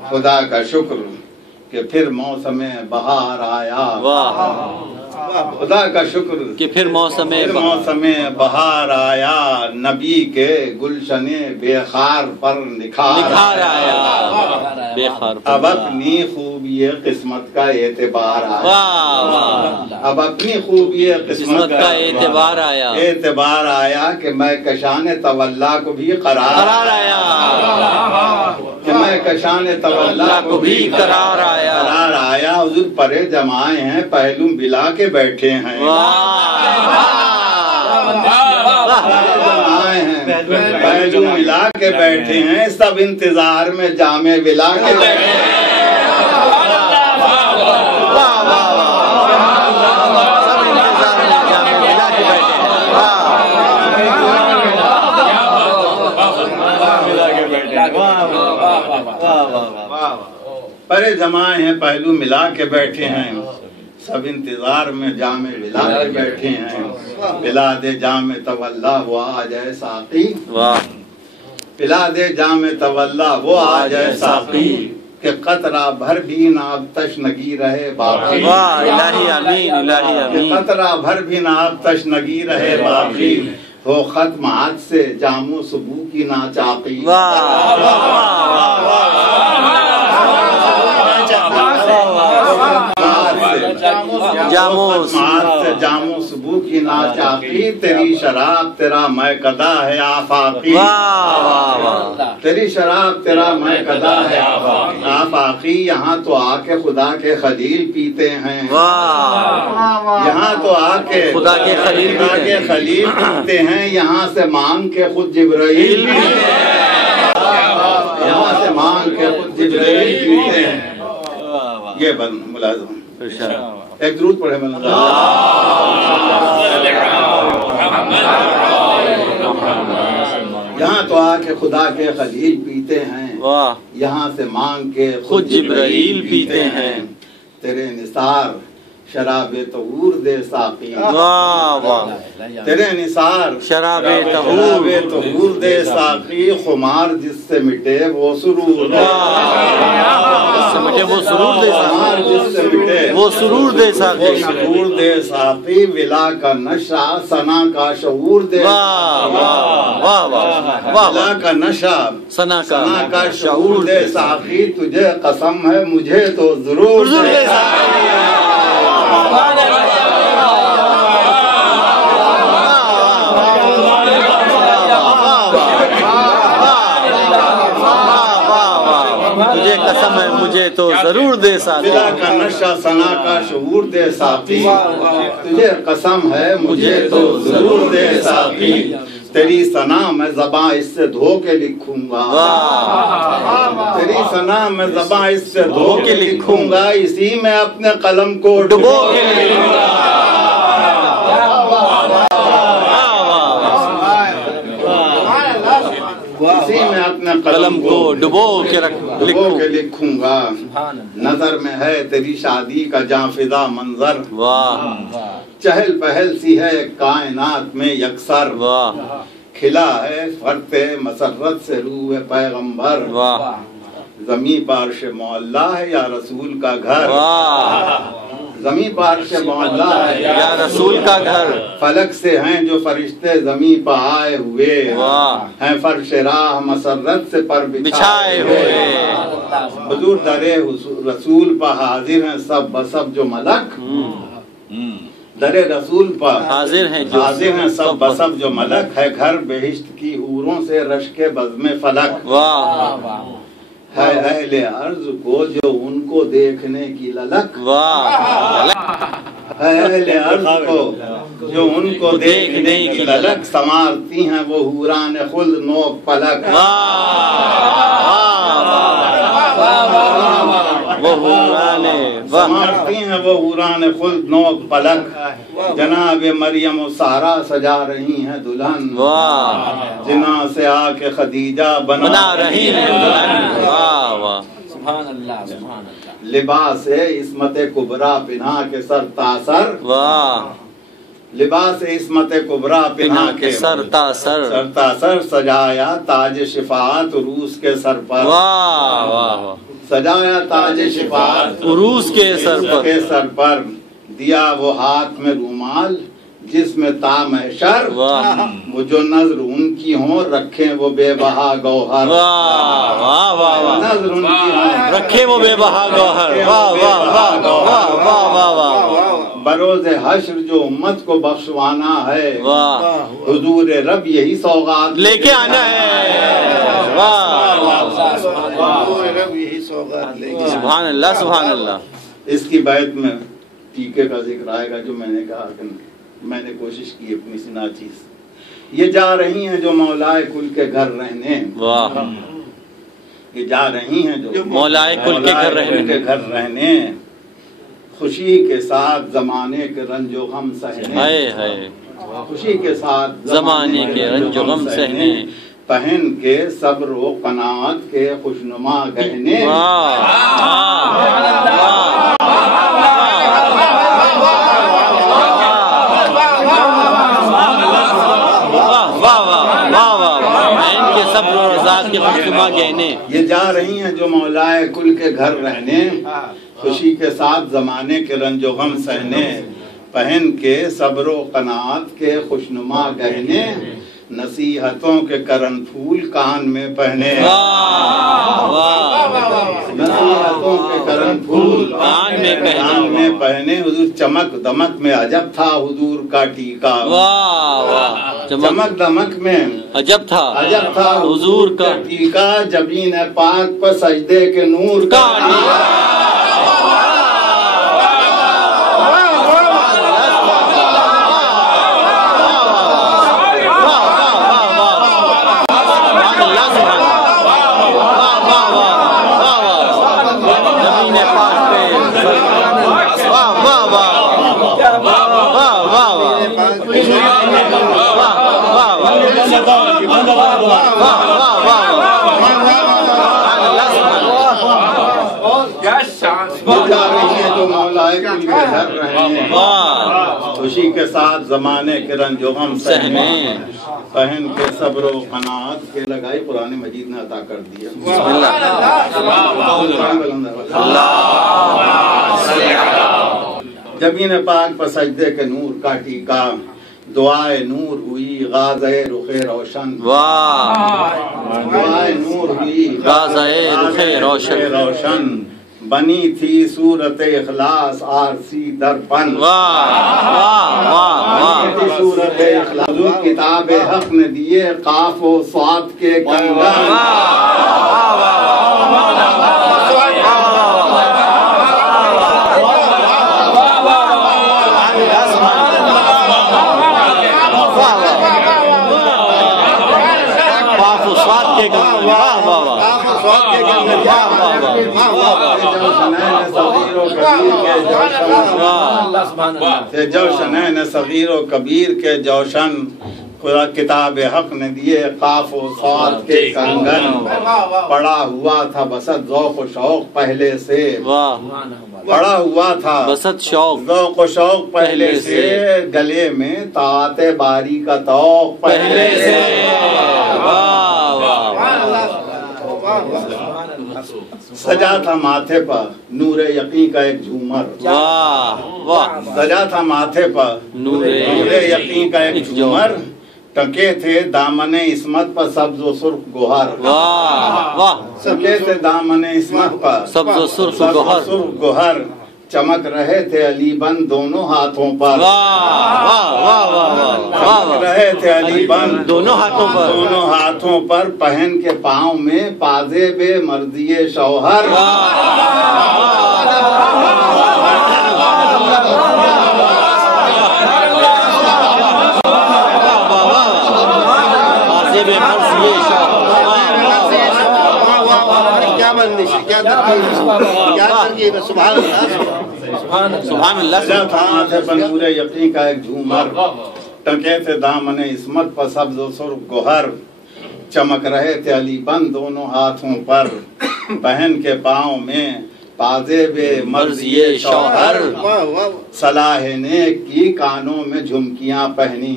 خدا کا شکر کہ پھر موسم بہار آیا، خدا کا شکر کہ پھر موسم بہار آیا، نبی کے گلشن بے خار پر نکھار آیا، اب اپنی خوبی قسمت کا اعتبار آیا، اب اپنی خوبی قسمت کا اعتبار آیا کہ میں کشان تولا کو بھی قرار آیا، کہ میں کشان تولا کو بھی قرار آیا، حضور پرے جمائے ہیں پہلو بلا کے بیٹھے ہیں، پہلو ملا کے بیٹھے ہیں، سب انتظار میں جامع بلا کے بیٹھے ہیں، پرے جمائے ہیں پہلو ملا کے بیٹھے ہیں، سب انتظار میں جامع ملا کے بیٹھے ہیں، پلا دے جامع تولا وہ آ جائے ساقی، پلا دے جامع تولا وہ آ جائے ساقی، کہ قطرہ بھر بھی نہ اب تشنگی رہے باقی، کہ قطرہ بھر بھی نہ اب تشنگی رہے باقی، ہو ختم ہاتھ سے جامو صبح کی ناچاقی، جامو صبح کی ناچاقی، تیری شراب تیرا میں قدا ہے آفاقی، تیری شراب تیرا میں قدا ہے آفاقی، یہاں تو آ کے خدا کے خلیل پیتے ہیں، یہاں تو آ کے خدا کے خلیل پیتے ہیں، یہاں سے مانگ کے خود جبرائیل پیتے ہیں، یہاں سے مانگ کے خود جبرائیل پیتے ہیں۔ یہ ملازم ایک درود پڑھے مولانا، یہاں تو آ کے خدا کے خلیل پیتے ہیں، یہاں سے مانگ کے خود جبرائیل پیتے ہیں، تیرے نثار شراب طہور دے ساقی، تیرے نثار شراب طہور دے ساقی، خمار جس سے مٹے وہ سرور دے سرور دے ساقی، ولا کا نشہ ثنا کا شعور دے، ولا کا نشہ ثنا کا شعور دے ساقی، تجھے قسم ہے مجھے تو ضرور دے ساقی۔ تجھے قسم ہے مجھے تو ضرور دے ساقی، دلا کا نشہ ثنا کا شعور دے ساقی، تجھے قسم ہے مجھے تو ضرور دے ساقی، تیری ثنا میں زباں اس سے دھو کے لکھوں گا، تیری ثنا میں زباں اس سے دھو کے لکھوں گا، اسی میں اپنے قلم کو ڈبو کے لکھوں گا، اسی میں اپنے قلم کو ڈبو کے لکھوں گا، نظر میں ہے تیری شادی کا جاں فضا منظر، چہل پہل سی ہے کائنات میں یکسر، کھلا ہے فرت مسرت سے روح پیغمبر، زمین پر عرش معلا ہے یا رسول کا گھر، زمین پر عرش معلا ہے یا رسول کا گھر، فلک سے ہیں جو فرشتے زمین پر آئے ہوئے ہیں، فرش راہ مسرت سے پر بچھائے ہوئے، حضور در رسول پر حاضر ہیں سب بسب جو ملک، در رسول پر حاضر ہیں سب بسب جو ملک، ہے گھر بہشت کی حوروں سے رشک بزم فلک، ہے اہل عرض کو جو ان کو دیکھنے کی للک، ہے اہل عرض کو جو ان کو دیکھنے کی للک، سنوارتی ہیں وہ حوران خلد نوک پلک، سنوارتی ہیں وہ حوران خلد نوک پلک، جناب مریم و سارا سجا رہی ہیں دلہن، جنا سے آ کے خدیجہ بنا رہی ہیں دلہن، لباس عصمت کبرا پہنا کے سر تاثر واہ لباس عصمت کبرا پہنا کے سر تاثر سجایا تاج شفاعت عروس کے سر پر واہ واہ سجایا تاج شفاعت عروس کے سر پر دیا وہ ہاتھ میں رومال جس میں تا محشر وہ جو نظر ان کی ہوں رکھیں وہ بے بہا گوہر نظر ان کی ہوں رکھیں وہ بے بہا گوہر واہ واہ واہ واہ واہ واہ بروز حشر جو امت کو بخشوانا ہے حضور رب یہی سوغات لے کے آنا ہے سبحان اللہ سبحان اللہ اس کی بیعت میں ٹیکے کا ذکر آئے گا جو میں نے کہا کہ میں نے کوشش کی اپنی سنا چیز یہ جا رہی ہیں جو مولائے کل کے گھر رہنے یہ جا رہی ہیں جو مولائے کل کے گھر رہنے خوشی کے ساتھ زمانے کے رنج و غم سہنے خوشی کے ساتھ زمانے کے رنج و غم سہنے پہن کے صبر و قناعت کے خوشنما گہنے یہ جا رہی ہیں جو مولائے کل کے گھر رہنے خوشی کے ساتھ زمانے کے رنج و غم سہنے پہن کے صبر و قناعت کے خوشنما گہنے نصیحتوں کے کرن پھول کان میں پہنے نصیحتوں کے کرن پھول کان میں پہنے حضور چمک دمک میں عجب تھا حضور کا ٹیکا چمک دمک میں عجب تھا حضور کا ٹیکا جبین پاک پر سجدے کے نور کا خوشی کے ساتھ زمانے کے رنج و غم سہنے پہن کے صبر و قناعت کے لگائی قرآن مجید نے عطا کر دیا جبین پاک پر سجدے کے نور کا ٹیکا دعائے نور ہوئی غازۂ رخ روشن دعائے نور ہوئی غازۂ رخ روشن بنی تھی صورت اخلاص آرسی درپن صورت اخلاص کتاب حق نے دیے قاف و صاد کے کنگن جوشن صغیر و کبیر کے جوشن کتاب حق نے دیے قاف و صاد کے کنگن پڑا ہوا تھا بسط ذوق و شوق پہلے سے پڑا ہوا تھا بسط شوق ذوق و شوق پہلے سے گلے میں طاعت باری کا توق پہلے سے سجا تھا ماتھے پر نور یقین کا ایک جھومر سجا تھا ماتھے پر نور یقین کا ایک جھومر ٹکے تھے دامن عصمت پر سبز و سرخ گوہر ٹکے تھے دامن عصمت پر سبز و سرخ گوہر چمک رہے تھے علی بند دونوں ہاتھوں پر چمک رہے تھے علی بند دونوں ہاتھوں پر پہن کے پاؤں میں پازے بے مرضی شوہر سبحان اللہ نور یقین کا ایک جھومر ٹکے تھے دامن عصمت پر سبز و سرخ گوہر چمک رہے تھے علی بند دونوں ہاتھوں پر پہن کے پاؤں میں پازے بے مرضی شوہر صلاح نیک کی کانوں میں جھمکیاں پہنی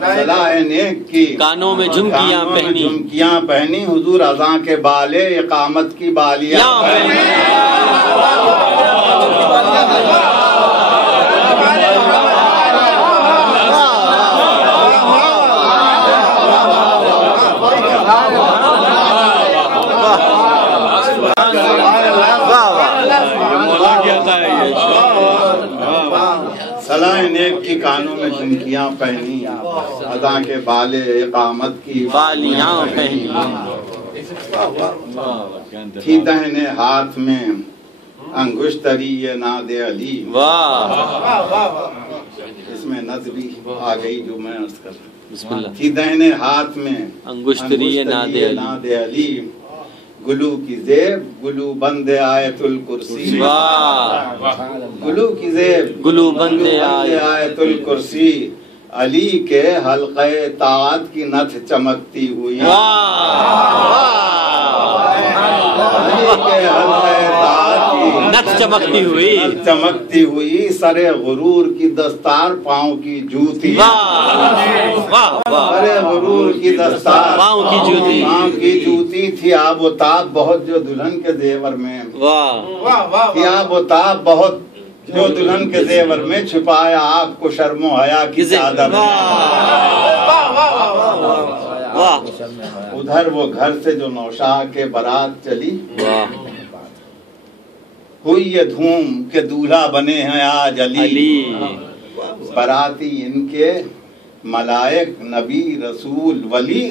صلاح نیک کی کانوں میں جھمکیاں پہنی حضور اذاں کے بالے اقامت کی بالیاں پہنی صلاح نیک کی کانوں میں جھمکیاں پہنی اذاں کے بالے اقامت کی بالیاں پہنی تھی دہنے ہاتھ میں انگشتری ناد علی اس میں نظ بھی آ گئی جو میں عرض کر رہا تھی دہنے ہاتھ میں انگشتری ناد علی گلو کی زیب گلو بند آیت الکرسی گلو کی زیب گلو بند آیت الکرسی علی کے حلقہ طاعت کی نتھ چمکتی ہوئی علی کے حلقہ طاعت کی نتھ چمکتی ہوئی سر غرور کی دستار پاؤں کی جوتی سر غرور کی دستار پاؤں کی جوتی تھی آب و تاب بہت جو دلہن کے زیور میں تھی آب و تاب بہت جو دلہن کے زیور میں چھپایا آپ کو شرم و حیا کی چادر ادھر وہ گھر سے جو نوشاہ کے بارات چلی ہوئی یہ دھوم کہ دولہا بنے ہیں آج علی باراتی ان کے ملائک نبی رسول ولی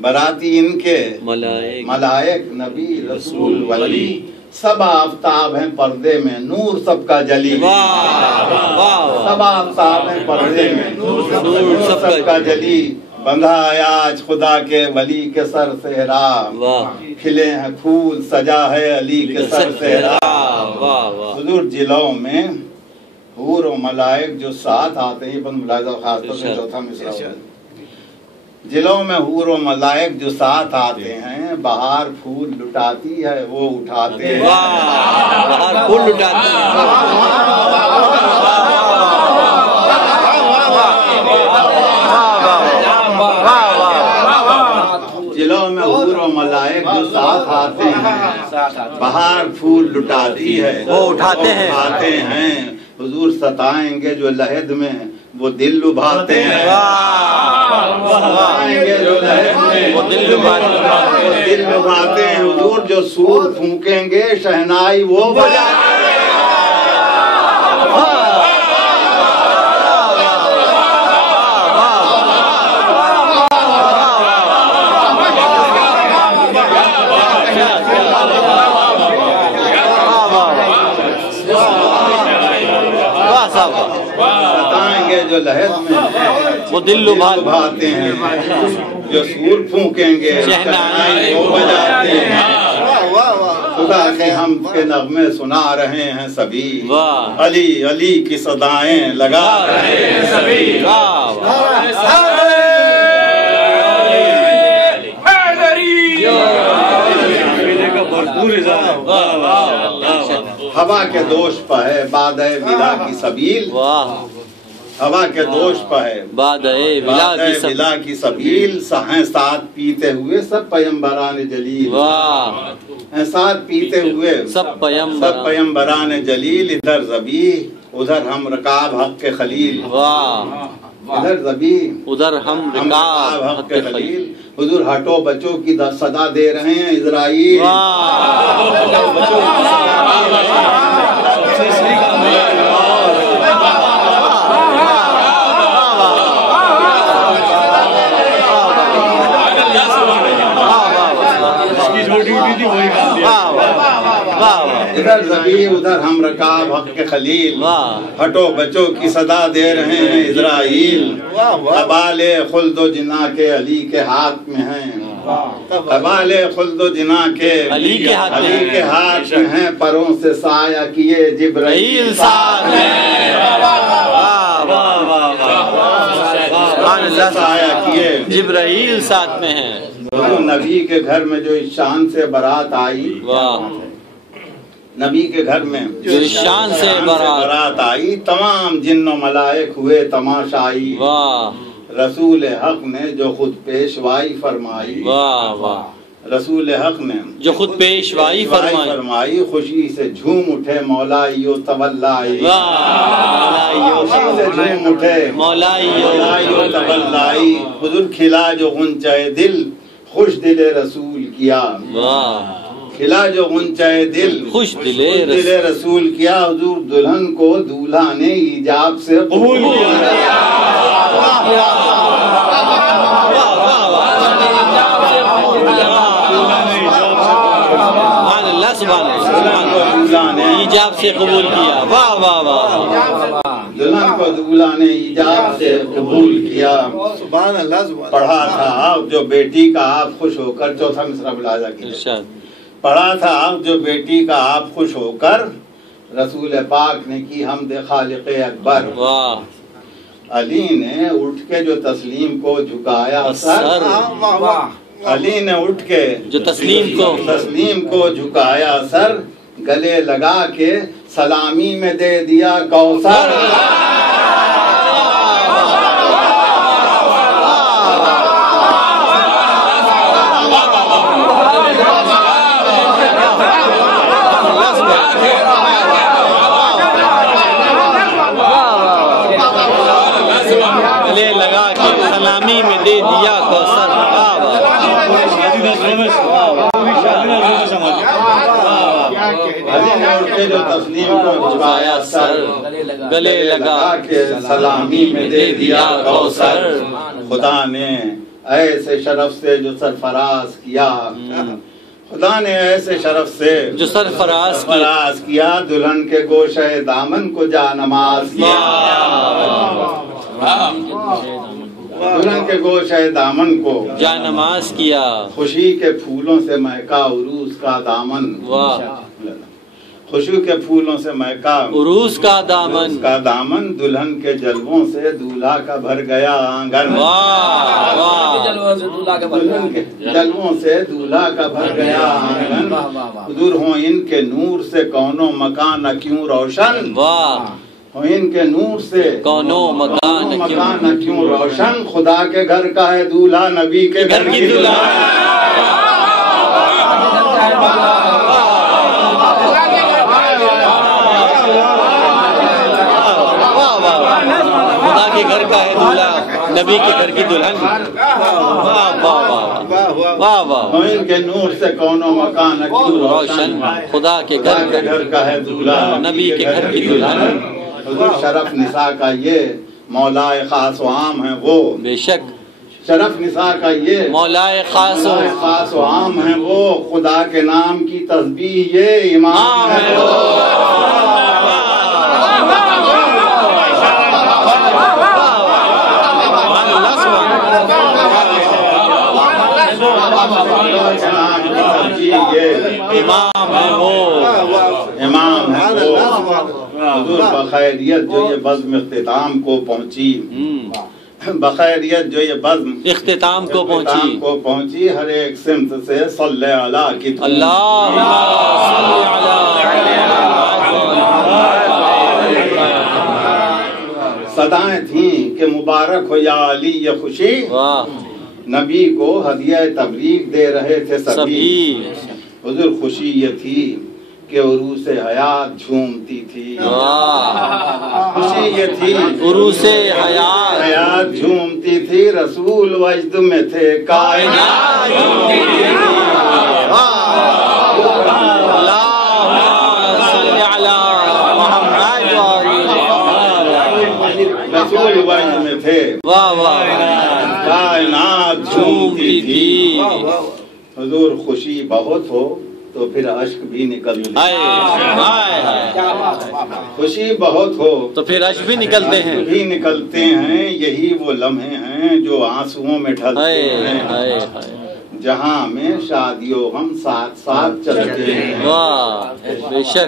باراتی ان کے ملائک نبی رسول ولی سب آفتاب ہیں پردے میں نور سب کا جلی سب آفتاب ہیں پردے میں نور سب کا جلی بندھا آج خدا کے ولی کے سر صحرا کھلے ہیں پھول سجا ہے علی کے سر صحرا حضور جلوں میں حور و ملائک جو ساتھ آتے ہیں بند ملاحظہ خاص طور سے چوتھا مصرع جلوں میں حور و ملائک جو ساتھ آتے ہیں بہار پھول لٹاتی ہے وہ اٹھاتے ہیں بہار پھول لٹاتی ہے جلوں میں حور و ملائک جو ساتھ آتے ہیں بہار پھول لٹاتی ہے وہ اٹھاتے ہیں حضور ستائیں گے جو لحد میں وہ دل لبھاتے ہیں ستائیں گے جو لحد میں وہ دل لبھاتے ہیں حضور جو سور پھونکیں گے شہنائی وہ بجاتے ہیں جو لحد میں وہ دل لبھاتے ہیں جو سور پھونکیں گے شہنائی وہ بجاتے ہیں خدا کے حمد کے نغمے سنا رہے ہیں سبھی علی علی کی صدائیں لگا رہے ہیں سبھی ہوا کے دوش پہ ہے بادۂ ولا کی سبیل ہوا کے دوش پہ ہے ولا کی سبیل ہیں ساتھ پیتے ہوئے سب پیمبران جلیل ساتھ پیتے ہوئے سب پیمبران جلیل ادھر ذبیح ادھر ہم رکاب حق کے خلیل ادھر ذبیح ادھر ہم رکاب حق کے خلیل حضور ہٹو بچوں کی صدا دے رہے ہیں اسرائیل ادھر ذبیح ادھر ہم رکاب حق کے خلیل ہٹو بچوں کی صدا دے رہے ہیں اسرائیل ابال خلد و جنا کے علی کے ہاتھ میں ہیں ابال خلد و جنا کے علی کے ہاتھ میں ہیں پروں سے سایہ کیے جبرائیل ساتھ میں سایہ کیے جبرائیل ساتھ میں ہیں نبی کے گھر میں جو اس شان سے بارات آئی، نبی کے گھر میں جو شان سے بارات آئی، تمام جن و ملائک ہوئے تماشائی، رسول حق نے جو خود پیشوائی فرمائی، رسول حق نے جو خود پیشوائی فرمائی، خوشی سے جھوم اٹھے مولائیو تولائی، خوشی سے جھوم اٹھے مولائیو تولائی، حضور کھلا جو غنچہ دل خوش دل رسول کیا، کھلا جو غنچہ دل خوش دل رسول کیا، حضور دلہن کو دولہا نے ایجاب سے قبول کیا۔ ایجاب سے قبول کیا، واہ واہ واہ، دلہن کو دولہا نے ایجاب سے قبول کیا۔ سبحان اللہ۔ پڑھا تھا آپ جو بیٹی کا آپ خوش ہو کر، چوتھا مصرع ملاحظہ کیجیے، پڑھا تھا آپ جو بیٹی کا آپ خوش ہو کر، رسول پاک نے کی حمد خالق اکبر، علی نے اٹھ کے جو تسلیم کو جھکایا سر، علی نے اٹھ کے جو تسلیم کو جھکایا سر، گلے لگا کے سلامی میں دے دیا کوثر۔ گلے لگا کے سلامی میں دے دیا کوثر۔ جو تسلیم کو جھکایا سر، گلے لگا کے سلامی میں دے دیا کوثر۔ خدا نے ایسے شرف سے جو سرفراز کیا، خدا نے ایسے شرف سے جو سرفراز کیا، دلہن کے گوشہ دامن کو جا نماز کیا، دلہن کے گوشہ دامن کو جا نماز کیا، خوشی کے پھولوں سے مہکا عروس کا دامن، خوشی کے پھولوں سے مہکا عروس کا دامن، دلہن کے جلووں سے دولہا کا بھر گیا آنگن، دلہن کے جلووں سے دولہا کا بھر گیا آنگن، حضور ہوں ان کے نور سے کونوں مکان کیوں روشن، ہوں ان کے نور سے کونوں مکان کیوں روشن، خدا کے گھر کا ہے دولہا نبی کے گھر کی دلہن۔ خدا کے گھر کا ہے دولہا نبی کے گھر کی دلہن، واہ واہ واہ واہ، ان کے نور سے کونوں مکان کیوں روشن، خدا کے گھر کا ہے دولہا نبی کے گھر کی دلہن۔ حضور شرف نساء کا یہ مولا خاص و عام ہے وہ، بے شک شرف نساء کا یہ مولا خاص و عام ہے وہ، خدا کے نام کی تسبیح یہ امام ہے وہ۔ امام ہے وہ، امام ہے وہ۔ حضور بخیریت جو یہ بزم اختتام کو پہنچی، بخیریت جو یہ بزم اختتام کو پہنچی، ہر ایک سمت سے صلی اللہ کی اللہ صدائیں تھیں کہ مبارک ہو یا علی یہ خوشی، نبی کو ہدیہ تبریک دے رہے تھے سبھی، حضور خوشی یہ تھی کہ عروس حیات جھومتی تھی، خوشی یہ تھی عروس حیات جھومتی تھی، رسول وجد میں تھے کائنات جھومتی تھی، رسول وجد میں تھے کائنات جھومتی تھی۔ حضور خوشی بہت ہو تو پھر اشک بھی نکلتے ہیں، خوشی بہت ہو تو پھر اشک بھی نکلتے ہیں، یہی وہ لمحے ہیں جو آنسوؤں میں ڈھلتے ہیں، جہاں میں شادی و غم ساتھ ساتھ چلتے ہیں،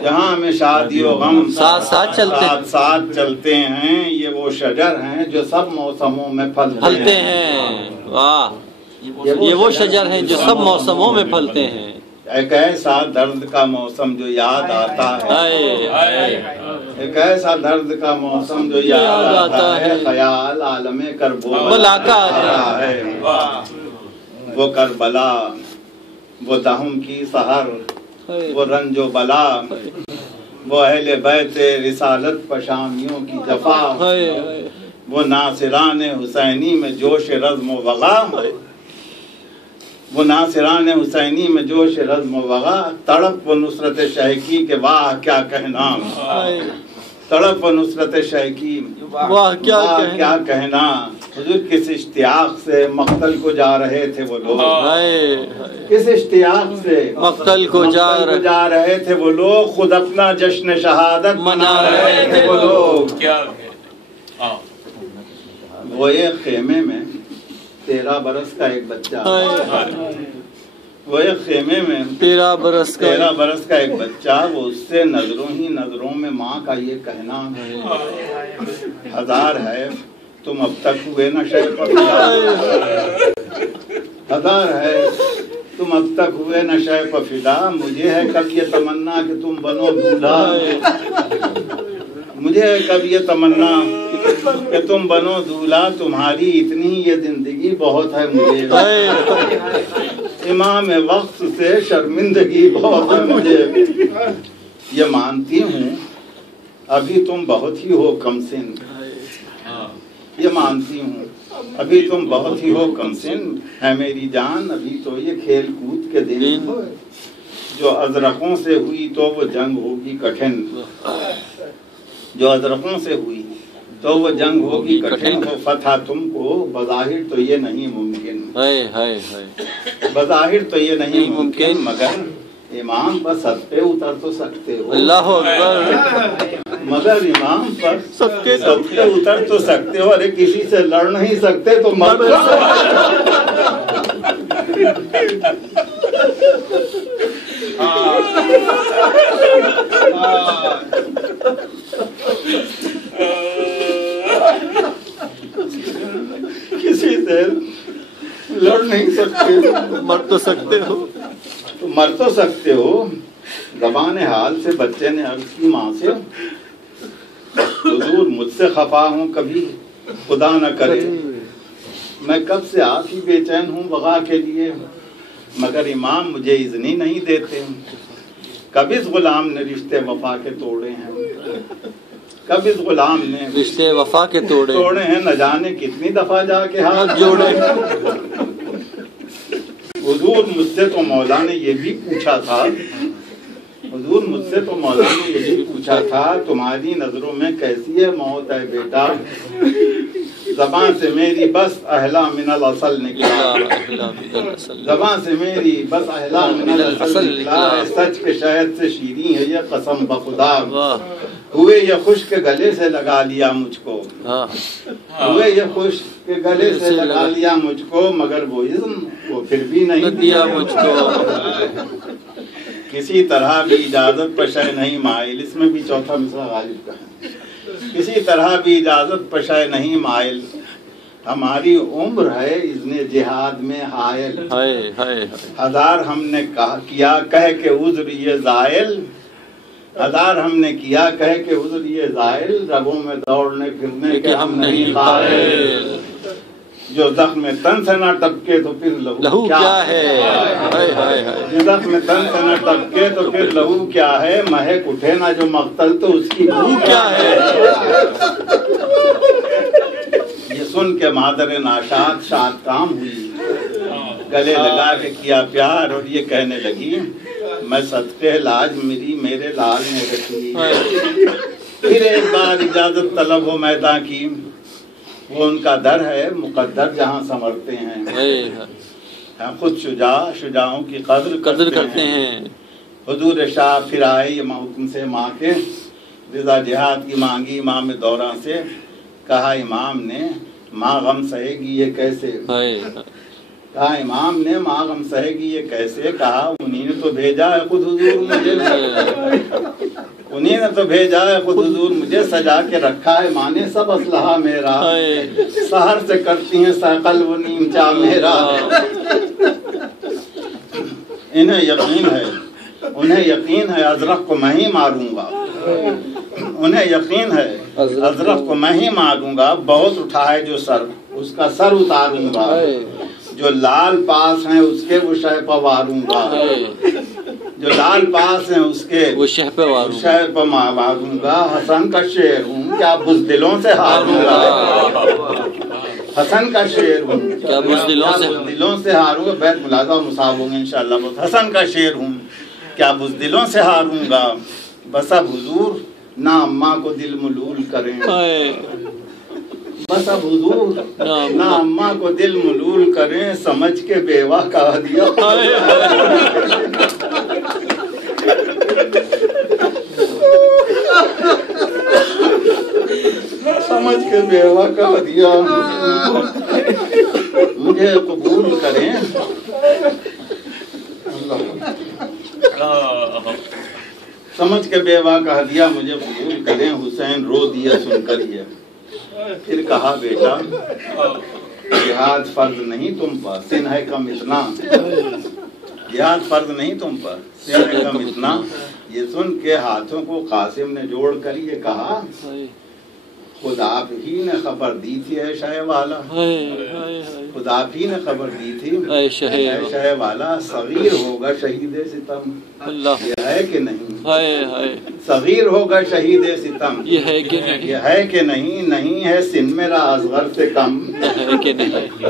جہاں میں شادی و غم ساتھ چلتے ہیں، یہ وہ شجر ہیں جو سب موسموں میں پھلتے ہیں۔ یہ وہ شجر ہیں جو سب موسموں میں پھلتے ہیں. ایک ایسا درد کا موسم جو یاد آتا ہے، ایک ایسا درد کا موسم جو یاد آتا ہے، خیال عالم کربلا کا آتا ہے. وہ کربلا، وہ دہم کی سحر، وہ رنج و بلا، وہ اہل بیت رسالت پشامیوں کی جفا، وہ ناصران حسینی میں جوش رزم و وغا، وہ ناصران حسینی میں جوش رزم و وغا. تڑپ و نصرت شہ کی کہ واہ کیا کہنا، تڑپ و نصرت شہ کی واہ کیا کہنا. حضور کس اشتیاق سے مقتل کو جا رہے تھے وہ لوگ، کس اشتیاق سے مقتل کو جا رہے تھے وہ لوگ، خود اپنا جشن شہادت منا رہے تھے وہ لوگ. وہ ایک خیمے میں 13 برس کا ایک بچہ، وہ ایک خیمے میں 13 برس کا ایک بچہ، وہ اس سے نظروں ہی نظروں میں ماں کا یہ کہنا، ہزار ہے تم اب تک ہوئے نہ شے پر فدا، ہزار ہے تم اب تک ہوئے نہ شے پر فدا. مجھے ہے کب یہ تمنا کہ تم بنو دولہا، مجھے ہے کب یہ تمنا کہ تم بنو دولہا. تمہاری اتنی یہ زندگی بہت ہے مجھے، امام وقت سے شرمندگی بہت ہے مجھے. یہ مانتی ہوں ابھی تم بہت ہی ہو کم سن، یہ مانتی ہوں ابھی تم بہت ہی ہو کم سن. ہے میری جان ابھی تو یہ کھیل کود کے دن، جو ازرقوں سے ہوئی تو وہ جنگ ہوگی کٹھن، جو ازرقوں سے ہوئی تو وہ جنگ ہوگی کٹھن. وہ فتح تم کو بظاہر تو یہ نہیں ممکن، بظاہر تو یہ نہیں ممکن، مگر امام پر سب پہ اتر تو سکتے ہو. اللہ اکبر. مگر امام پر سب پہ اتر تو سکتے ہو. ارے کسی سے لڑ نہیں سکتے تو مر تو کسی سے لڑ نہیں سکتے، مر تو سکتے ہو، تو مر تو سکتے ہو. زبان حال سے بچے نے عرض کی ماں سے، حضور مجھ سے خفا ہوں کبھی خدا نہ کرے، میں کب سے آپ ہی بے چین ہوں وغا کے لیے، مگر امام مجھے اذنی نہیں دیتے. کب اس غلام نے رشتے وفا کے توڑے ہیں، کب اس غلام نے رشتے وفا کے توڑے ہیں، نہ جانے کتنی دفعہ جا کے ہاتھ جوڑے. حضور مجھ سے تو مولا نے یہ بھی پوچھا تھا، حضور مجھ سے تو مولا نے یہ بھی پوچھا تھا، تمہاری نظروں میں کیسی ہے موت ہے بیٹا. زبان سے میری بس اہلا من الاصل نکلا، زبان سے میری بس اہلا من الاصل نکلا. سچ کے شہد سے شیریں ہے یہ قسم بخدا، ہوئے یہ خشک کے گلے سے لگا لیا مجھ کو، ہوئے یہ خشک کے گلے سے لگا لیا مجھ کو، مگر وہ اذن وہ پھر بھی نہیں دیا مجھ کو. کسی طرح بھی اجازت پر شے نہیں مائل. اس میں بھی چوتھا مصرع غالب کا ہے. کسی طرح بھی اجازت پر شے نہیں مائل، ہماری عمر ہے اذن جہاد میں حائل. ہزار ہم نے کیا کہہ کے عذر یہ زائل، ہزار ہم نے کیا کہہ کے عذر یہ زائل، رگوں میں دوڑنے پھرنے کے ہم نہیں قائل. جو زخم تن سے نہ ٹپکے تو پھر لہو کیا ہے، جو زخم تن سے نہ ٹپکے تو پھر لہو کیا ہے، مہک اٹھے نہ جو مقتل تو اس کی بو کیا ہے. یہ سن کے مادر ناشاد شاد کام ہوئی، گلے لگا کے کیا پیار اور یہ کہنے لگی، میں صدقے لاج میرے لال نے رکھی. پھر ایک بار اجازت طلب ہو میدان کی، وہ ان کا در ہے مقدر جہاں سنورتے ہیں. خود شجاعوں کی قدر کرتے ہیں. حضور شاہ پھر آئے یہ حکم سے ماں کے، رضا جہاد کی مانگی امام دورہ سے. کہا امام نے ماں غم سہے گی یہ کیسے، کہا امام نے ماں غم سہے گی یہ کیسے. کہا انہی نے تو بھیجا ہے خود حضور مجھے. انہیں نے تو بھیجا ہے خود حضور مجھے سجا کے رکھا ہے مانے سب اسلحہ میرا سحر سے کرتی ہیں ساقل و نیم چا میرا انہیں یقین ہے ازرق کو میں ہی ماروں گا انہیں یقین ہے ازرق کو میں ہی ماروں گا بہت اٹھائے جو سر اس کا سر اتاروں گا جو لال پاس ہیں اس کے وہ شہ پہ واروں گا جو لال پاس ہیں اس کے وہ شہ پہ واروں گا حسن کا شعر ہوں کیا بزدلوں سے ہاروں گا حسن کا شعر ہوں کیا بزدلوں سے ہاروں گا بیت ملازہ و مصاب ہوں گے انشاءاللہ بہت حسن کا شعر ہوں کیا بزدلوں سے ہاروں گا بس اب حضور نہ اماں کو دل ملول کریں بس اب حضور نہ اماں کو دل ملول کریں سمجھ کے بیوہ کا ہدیہ سمجھ کے بیوہ کا ہدیہ مجھے قبول کریں سمجھ کے بیوہ کا ہدیہ مجھے قبول کریں حسین رو دیا سن کر یہ پھر کہا بیٹا جہاد فرض نہیں تم پر سن ہے کم اتنا جہاد فرض نہیں تم پر سن ہے کم اتنا یہ سن کے ہاتھوں کو قاسم نے جوڑ کر یہ کہا خود آپ ہی نے خبر دی تھی اے شہ والا خود آپ ہی نے خبر دی تھی اے شہ والا صغیر ہوگا شہید ستم یہ ہے کہ نہیں صغیر ہوگا شہید ستم یہ ہے کہ نہیں نہیں ہے سن میرا اصغر سے کم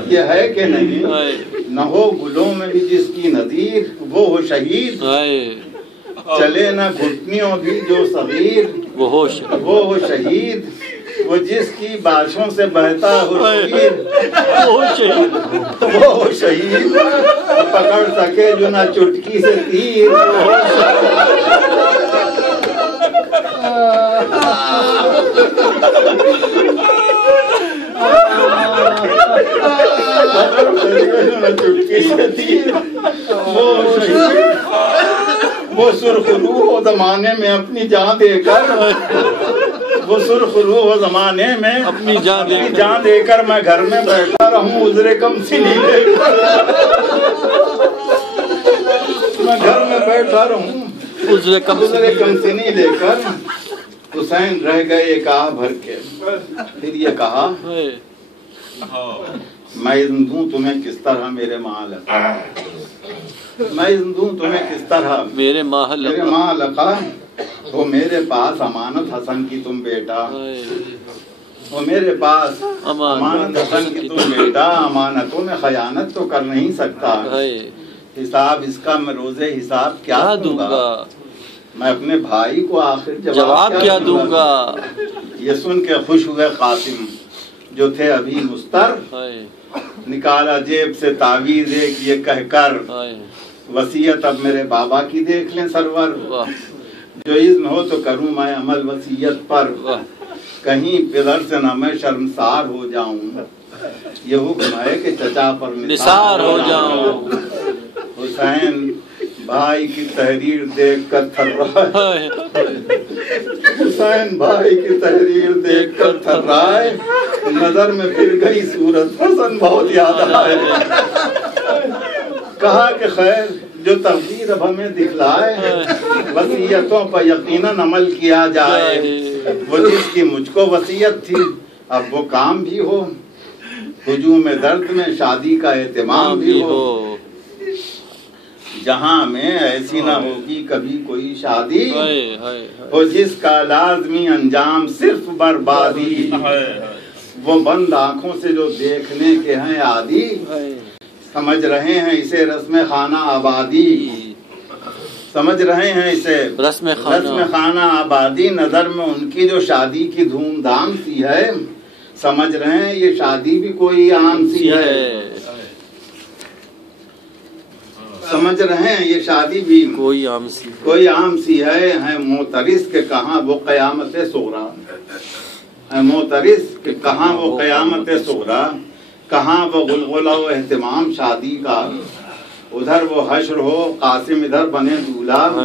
یہ ہے کہ نہیں نہ ہو گلوں میں بھی جس کی نظیر وہ ہو شہید چلے نہ گھٹنیوں بھی جو صغیر وہ ہو شہید وہ جس کی باشوں سے بہتا ہو شہید وہ ہو شہید پکڑ سکے جو نہ چٹکی سے تیر چٹکی سے تیر وہ ہو شہید وہ سرخ روح زمانے میں اپنی جان دے کر وہ سرخ روح زمانے میں اپنی جان دے کر میں گھر میں بیٹھا رہوں عذر کم سنی لے کر میں گھر میں بیٹھا رہوں عذر کم سنی لے کر حسین رہ گئے کہا بھر کے پھر یہ کہا میں اذن دوں تمہیں کس طرح میرے مال میں اذن دوں تمہیں کس طرح میرے ماں لقا وہ میرے پاس امانت حسن کی تم بیٹا وہ میرے پاس امانت حسن کی تم بیٹا امانتوں میں خیانت تو کر نہیں سکتا حساب اس کا میں روزے حساب کیا دوں گا میں اپنے بھائی کو آخر جواب کیا دوں گا یہ سن کے خوش ہوئے قاسم جو تھے ابھی مستر نکالا جیب سے تعویذ ایک یہ کہہ کر وصیت اب میرے بابا کی دیکھ لیں سرور جو اذن ہو تو کروں میں عمل وصیت پر کہیں پدر سے نہ میں شرمسار ہو جاؤں یہ حکم ہے کہ چچا پر نثار ہو جاؤں حسین بھائی کی تحریر دیکھ کر تھرائے حسین بھائی کی تحریر دیکھ کر تھرائے نظر میں پھر گئی صورت حسن بہت یاد آئے کہا کہ خیر جو تقدیر اب ہمیں دکھلائے وصیتوں پر یقیناً عمل کیا جائے وہ جس کی مجھ کو وصیت تھی اب وہ کام بھی ہو ہجوم درد میں شادی کا اہتمام بھی ہو جہاں میں ایسی نہ ہوگی کبھی کوئی شادی وہ جس کا لازمی انجام صرف بربادی وہ بند آنکھوں سے جو دیکھنے کے ہیں عادی سمجھ رہے ہیں اسے رسم خانہ آبادی سمجھ رہے ہیں اسے رسم خانہ آبادی نظر میں ان کی جو شادی کی دھوم دھام سی ہے سمجھ رہے ہیں یہ شادی بھی کوئی عام سی ہے سمجھ رہے ہیں یہ شادی بھی کوئی عام سی ہے معترض کے کہاں وہ قیامت صغریٰ ہے معترض کہ کہاں وہ قیامت صغریٰ کہاں وہ غلغلہ و اہتمام شادی کا ادھر وہ حشر ہو قاسم ادھر بنے دولہا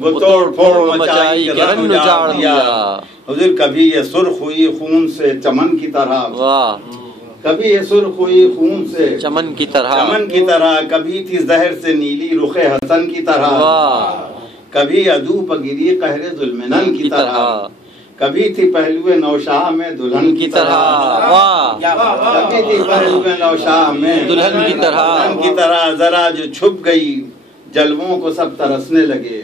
وہ توڑ پھوڑ مچائی کہ رنگ اجاڑ دیا. حضور کبھی یہ سرخ ہوئی خون سے چمن کی طرح, کبھی یہ سرخ ہوئی خون سے چمن کی طرح, کبھی تھی زہر سے نیلی رخ حسن کی طرح, کبھی عدو پہ گری قہر ذوالمنن کی طرح, کبھی تھی پہلو نوشاہ میں دلہن کی طرح, کبھی تھی پہلو نوشاہ میں دلہن کی طرح, ذرا جو چھپ گئی جلووں کو سب ترسنے لگے,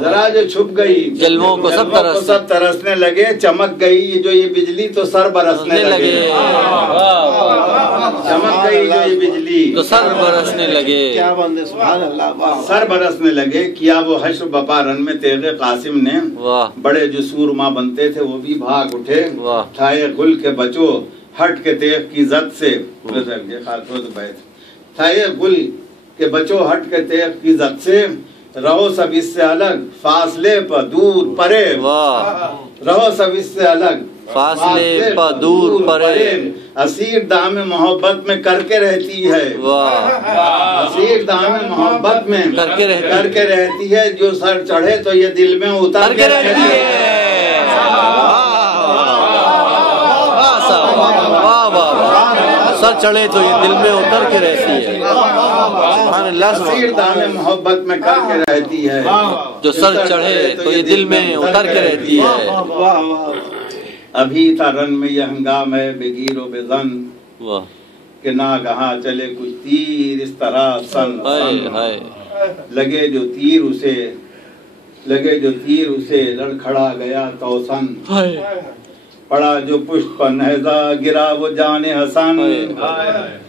ذرا جو چھپ گئی جلووں کو سب ترسنے لگے, چمک گئی جو یہ بجلی تو سر برسنے لگے, چمک گئی جو یہ بجلی تو سر برسنے لگے, کیا بندے سبحان اللہ, سر برسنے لگے. کیا وہ حشر بپا رن میں تیغ قاسم نے, بڑے جو سورما بنتے تھے وہ بھی بھاگ اٹھے, تھائے گل کے بچو ہٹ کے تیغ کی زد سے, تھائے گل کہ بچو ہٹ کے تیغ کی زد سے, رہو سب اس سے الگ فاصلے پر دور پرے, رہو سب اس سے الگ فاصلے پر دور پرے, اسیر دام محبت میں کر کے رہتی ہے, اسیر دام محبت میں کر کے رہتی ہے, جو سر چڑھے تو یہ دل میں اتر کے رہتی ہے. سر چڑھے تو یہ دل میں اتر کے رہتی ہے. سبحان اللہ, اسیر دام محبت میں کر کے رہتی ہے, جو سر چڑھے تو یہ دل میں اتر کے رہتی ہے. ابھی تھا رن میں یہ ہنگام ہے بے گیر و بے زن, کہ ناگہاں چلے کچھ تیر اس طرح سن, لگے جو تیر اسے لڑکھڑا گیا توسن, پڑا جو پشت پر نہزا گرا وہ جان حسن,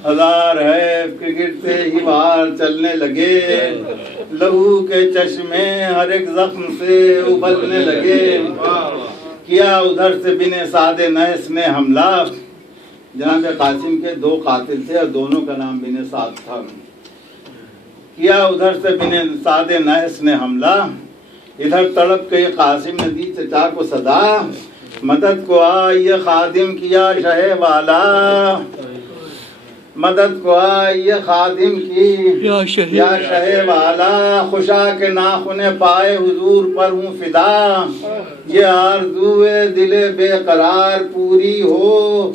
ہزار ہے کرکٹ سے ہی باہر چلنے لگے, لہو کے چشمے ہر ایک زخم سے ابلنے لگے, کیا ادھر سے بن سعد نحس نے حملہ. جناب قاسم کے دو قاتل تھے اور دونوں کا نام بن سعد تھا. کیا ادھر سے بن سعد نحس نے حملہ, ادھر تڑپ کے قاسم نے دی چچا کو صدا, مدد کو آئیے خادم کیا شہ والا, مدد کو آئیے خادم کی یا شہ والا, خوشا کے ناخن پائے حضور پر ہوں فدا, یہ آرزو دل بے قرار پوری ہو,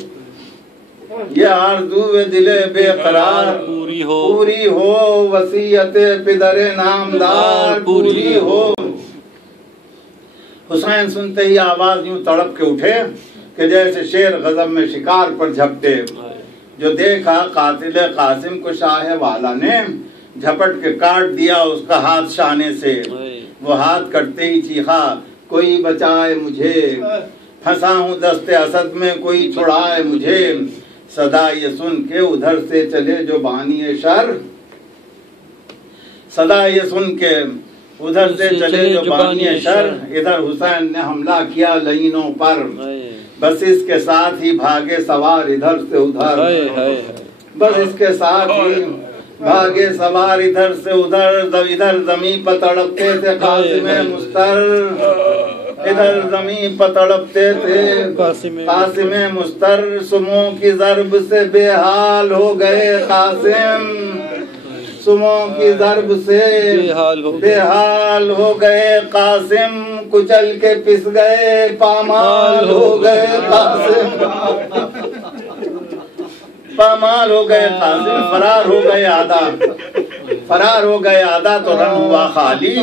یہ آرزو دل بے قرار پوری ہو, وصیت پدر نامدار پوری ہو. حسین سنتے ہی آواز یوں تڑپ کے اٹھے کہ جیسے شیر غضب میں شکار پر جھپٹے, جو دیکھا قاتل قاسم کو شاہ والا نے جھپٹ کے کاٹ دیا اس کا ہاتھ شانے سے, وہ ہاتھ کٹتے ہی چیخا کوئی بچائے مجھے, پھنسا ہوں دست اسد میں کوئی چھڑائے مجھے, صدا یہ سن کے ادھر سے چلے جو بانی شر, صدا یہ سن کے ادھر سے چلے جو بانی شر, ادھر حسین نے حملہ کیا لعینوں پر, بس اس کے ساتھ ہی بھاگے سوار ادھر سے ادھر, بس اس کے ساتھ ہی بھاگے سوار ادھر سے ادھر, ادھر زمین پر تڑپتے تھے قاسم مستر, ادھر زمین پر تڑپتے تھے قاسم مستر, سموں کی ضرب سے بے حال ہو گئے قاسم, سموں کی ضرب سے بے حال ہو گئے قاسم, کچل کے پس گئے پامال ہو گئے قاسم, پامال ہو گئے قاسم, فرار ہو گئے آدھا تو رن ہوا خالی,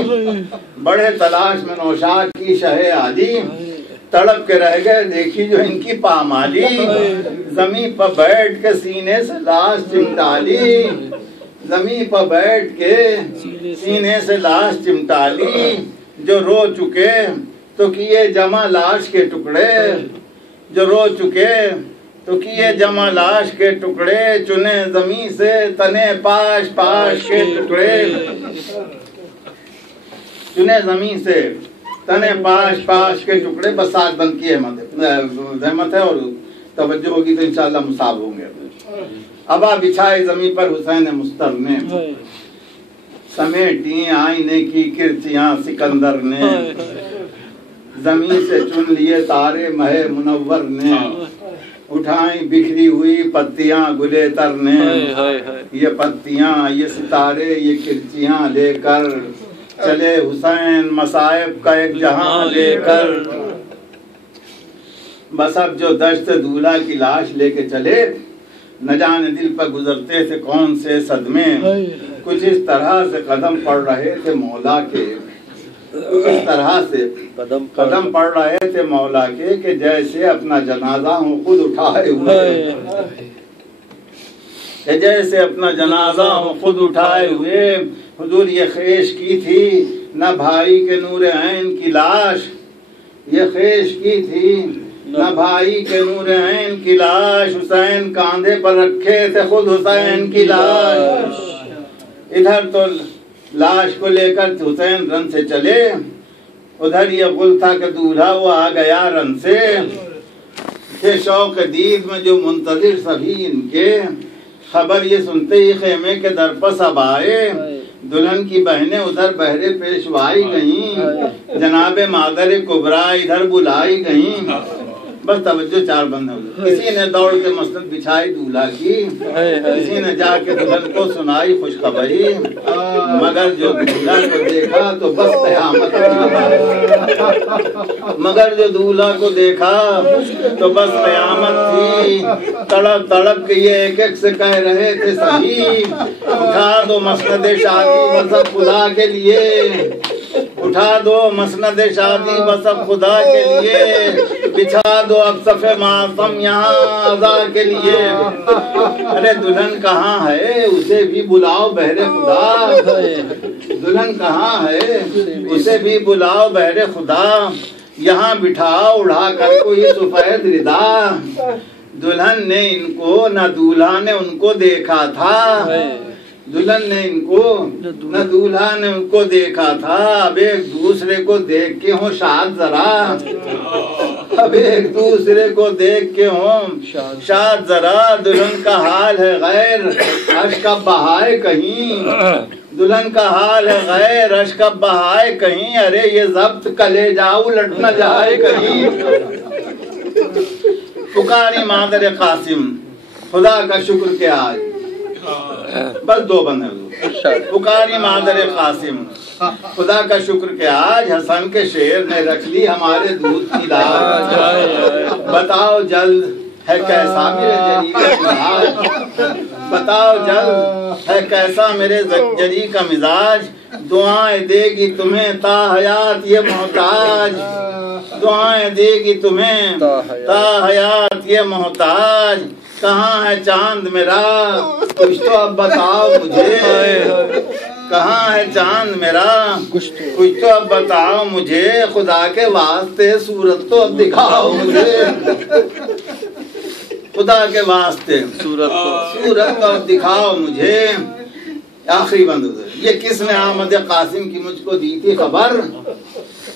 بڑے تلاش میں نوشاد کی شہ عالی, تڑپ کے رہ گئے دیکھی جو ان کی پامالی, زمین پر بیٹھ کے سینے سے لاش چمٹا لی, زمین پر بیٹھ کے سینے سے لاش چمٹا لی, جو رو چکے تو کیے جمع لاش کے ٹکڑے, جو رو چکے تو کیے جمع لاش کے ٹکڑے, چنے زمین سے تنے پاش پاش کے ٹکڑے, چنے زمین سے تنے پاش پاش کے ٹکڑے. بس ساتھ بند کی زحمت ہے اور توجہ ہوگی تو انشاءاللہ مصاب ہوں گے. ابا بچھائے زمین پر حسین مستر نے, سمیٹی آئینے کی کرچیاں سکندر نے, زمین سے چن لیے تارے مہ منور نے, اٹھائیں بکھری ہوئی پتیاں گلے تر نے, یہ پتیاں یہ ستارے یہ کرچیاں لے کر چلے حسین مصائب کا ایک جہاں لے کر، بس اب جو دشت دولہا کی لاش لے کے چلے، نہ جانے دل پر گزرتے تھے کون سے صدمے، کچھ اس طرح سے قدم پڑ رہے تھے مولا کے، اس طرح سے قدم پڑ رہے تھے مولا کے کہ جیسے اپنا جنازہ ہوں خود اٹھائے ہوئے، کہ جیسے اپنا جنازہ ہوں خود اٹھائے ہوئے۔ حضور یہ خیش کی تھی نہ بھائی کے نور عین کی لاش، یہ خیش کی تھی نہ بھائی کے نور عین کی لاش، حسین کاندھے پر رکھے تھے خود حسین کی لاش، ادھر تو لاش کو لے کر حسین رن سے چلے، ادھر یہ غل تھا کہ دولہا وہ آ گیا رن سے، تھے شوق دید میں جو منتظر سبھی ان کے، خبر یہ سنتے ہی خیمے کے در پر سب آئے، دلہن کی بہنیں ادھر بہرے پیشوائی گئیں، جناب مادر کبریٰ ادھر بلائی گئیں، بس توجہ چار بند ہے۔ کسی نے دوڑ کے مسند بچھائی دولہا کی، کسی نے جا کے دلہن کو سنائی خوشخبری، مگر جو دولہا کو دیکھا تو بس قیامت تھی، مگر جو دولہا کو دیکھا تو بس قیامت تھی، تڑپ تڑپ کے یہ ایک ایک سے کہہ رہے تھے سبھی، اٹھا دو مسند شادی بس اب خدا کے لیے، اٹھا دو مسند شادی بس اب خدا کے لیے، بچھا دو اب صف ماتم یہاں عزا کے لیے، ارے دلہن کہاں ہے اسے بھی بلاؤ بہر خدا، دلہن کہاں ہے اسے بھی بلاؤ بہر خدا، یہاں بٹھاؤ اڑا کر کوئی سفید ردا، دلہن نے ان کو نہ دولہا نے ان کو دیکھا تھا، دلہن نے ان کو نہ دولہا نے ان کو دیکھا تھا، اب ایک دوسرے کو دیکھ کے ہوں شاد ذرا، اب ایک دوسرے کو دیکھ کے ہوں شاد ذرا، دلہن کا حال ہے غیر اشک اب بہائے کہیں، دلہن کا حال ہے غیر اشک اب بہائے کہیں، ارے یہ ضبط کلیجہ الٹ نہ جائے کہیں، پکاری مادر قاسم خدا کا شکر کہ آج، بس دو بند ہے، پکاری مادر قاسم خدا کا شکر کہ آج حسن کے شعر نے رکھ لی ہمارے دودھ کی لاج، بتاؤ جلد ہے کیسا میرے جری کا مزاج، بتاؤ جلد ہے کیسا میرے جری کا مزاج، دعائیں دے گی تمہیں تا حیات یہ محتاج، دعائیں دے گی تمہیں تا حیات یہ محتاج، کہاں ہے چاند میرا کچھ تو اب بتاؤ مجھے، کہاں ہے چاند میرا کچھ تو اب بتاؤ مجھے، خدا کے واسطے صورت تو اب دکھاؤ مجھے، خدا کے واسطے صورت تو اب دکھاؤ مجھے۔ آخری بند، یہ کس نے آمد قاسم کی مجھ کو دی تھی خبر،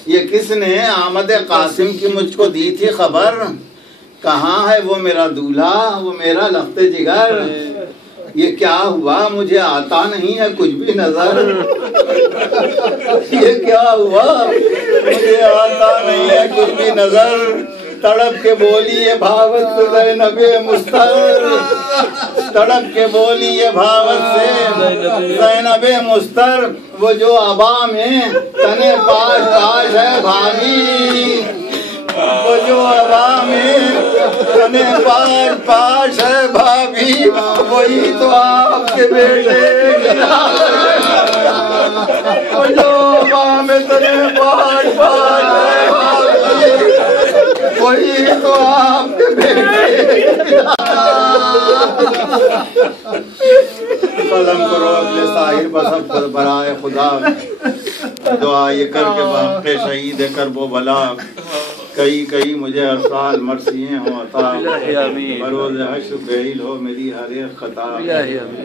یہ کس نے آمد قاسم کی مجھ کو دی تھی خبر، کہاں ہے وہ میرا دولہا وہ میرا لخت جگر، یہ کیا ہوا مجھے آتا نہیں ہے کچھ بھی نظر، یہ کیا ہوا مجھے آتا نہیں ہے کچھ بھی نظر، تڑپ کے بولی یہ بھاوت سے زینب مستر، تڑپ کے بولی یہ بھاوت سے زینب مستر، وہ جو عبا میں تنے پاش پاش ہے بھابی، وہ جو عبا میں تنے پاش پاش ہے بھابی، وہی تو آپ کے بیٹے، وہ جو عبا میں تنے پاش پاش ہے بھابی، وہی تو آپ کے بیٹے، قلم کرو اپنے ساحر بسب پر برائے خدا، دعا یہ کر کے واقع شہید کرب و بلا، کئی کئی مجھے ارسال مرثیے ہوں عطا، بروز حشر بیل ہو میری ہر ایک خطا،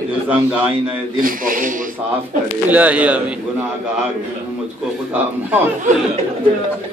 جو زنگ آئینہ دل کو ہو وہ صاف کرے، گناہگار ہوں مجھ کو خدا معاف کرے۔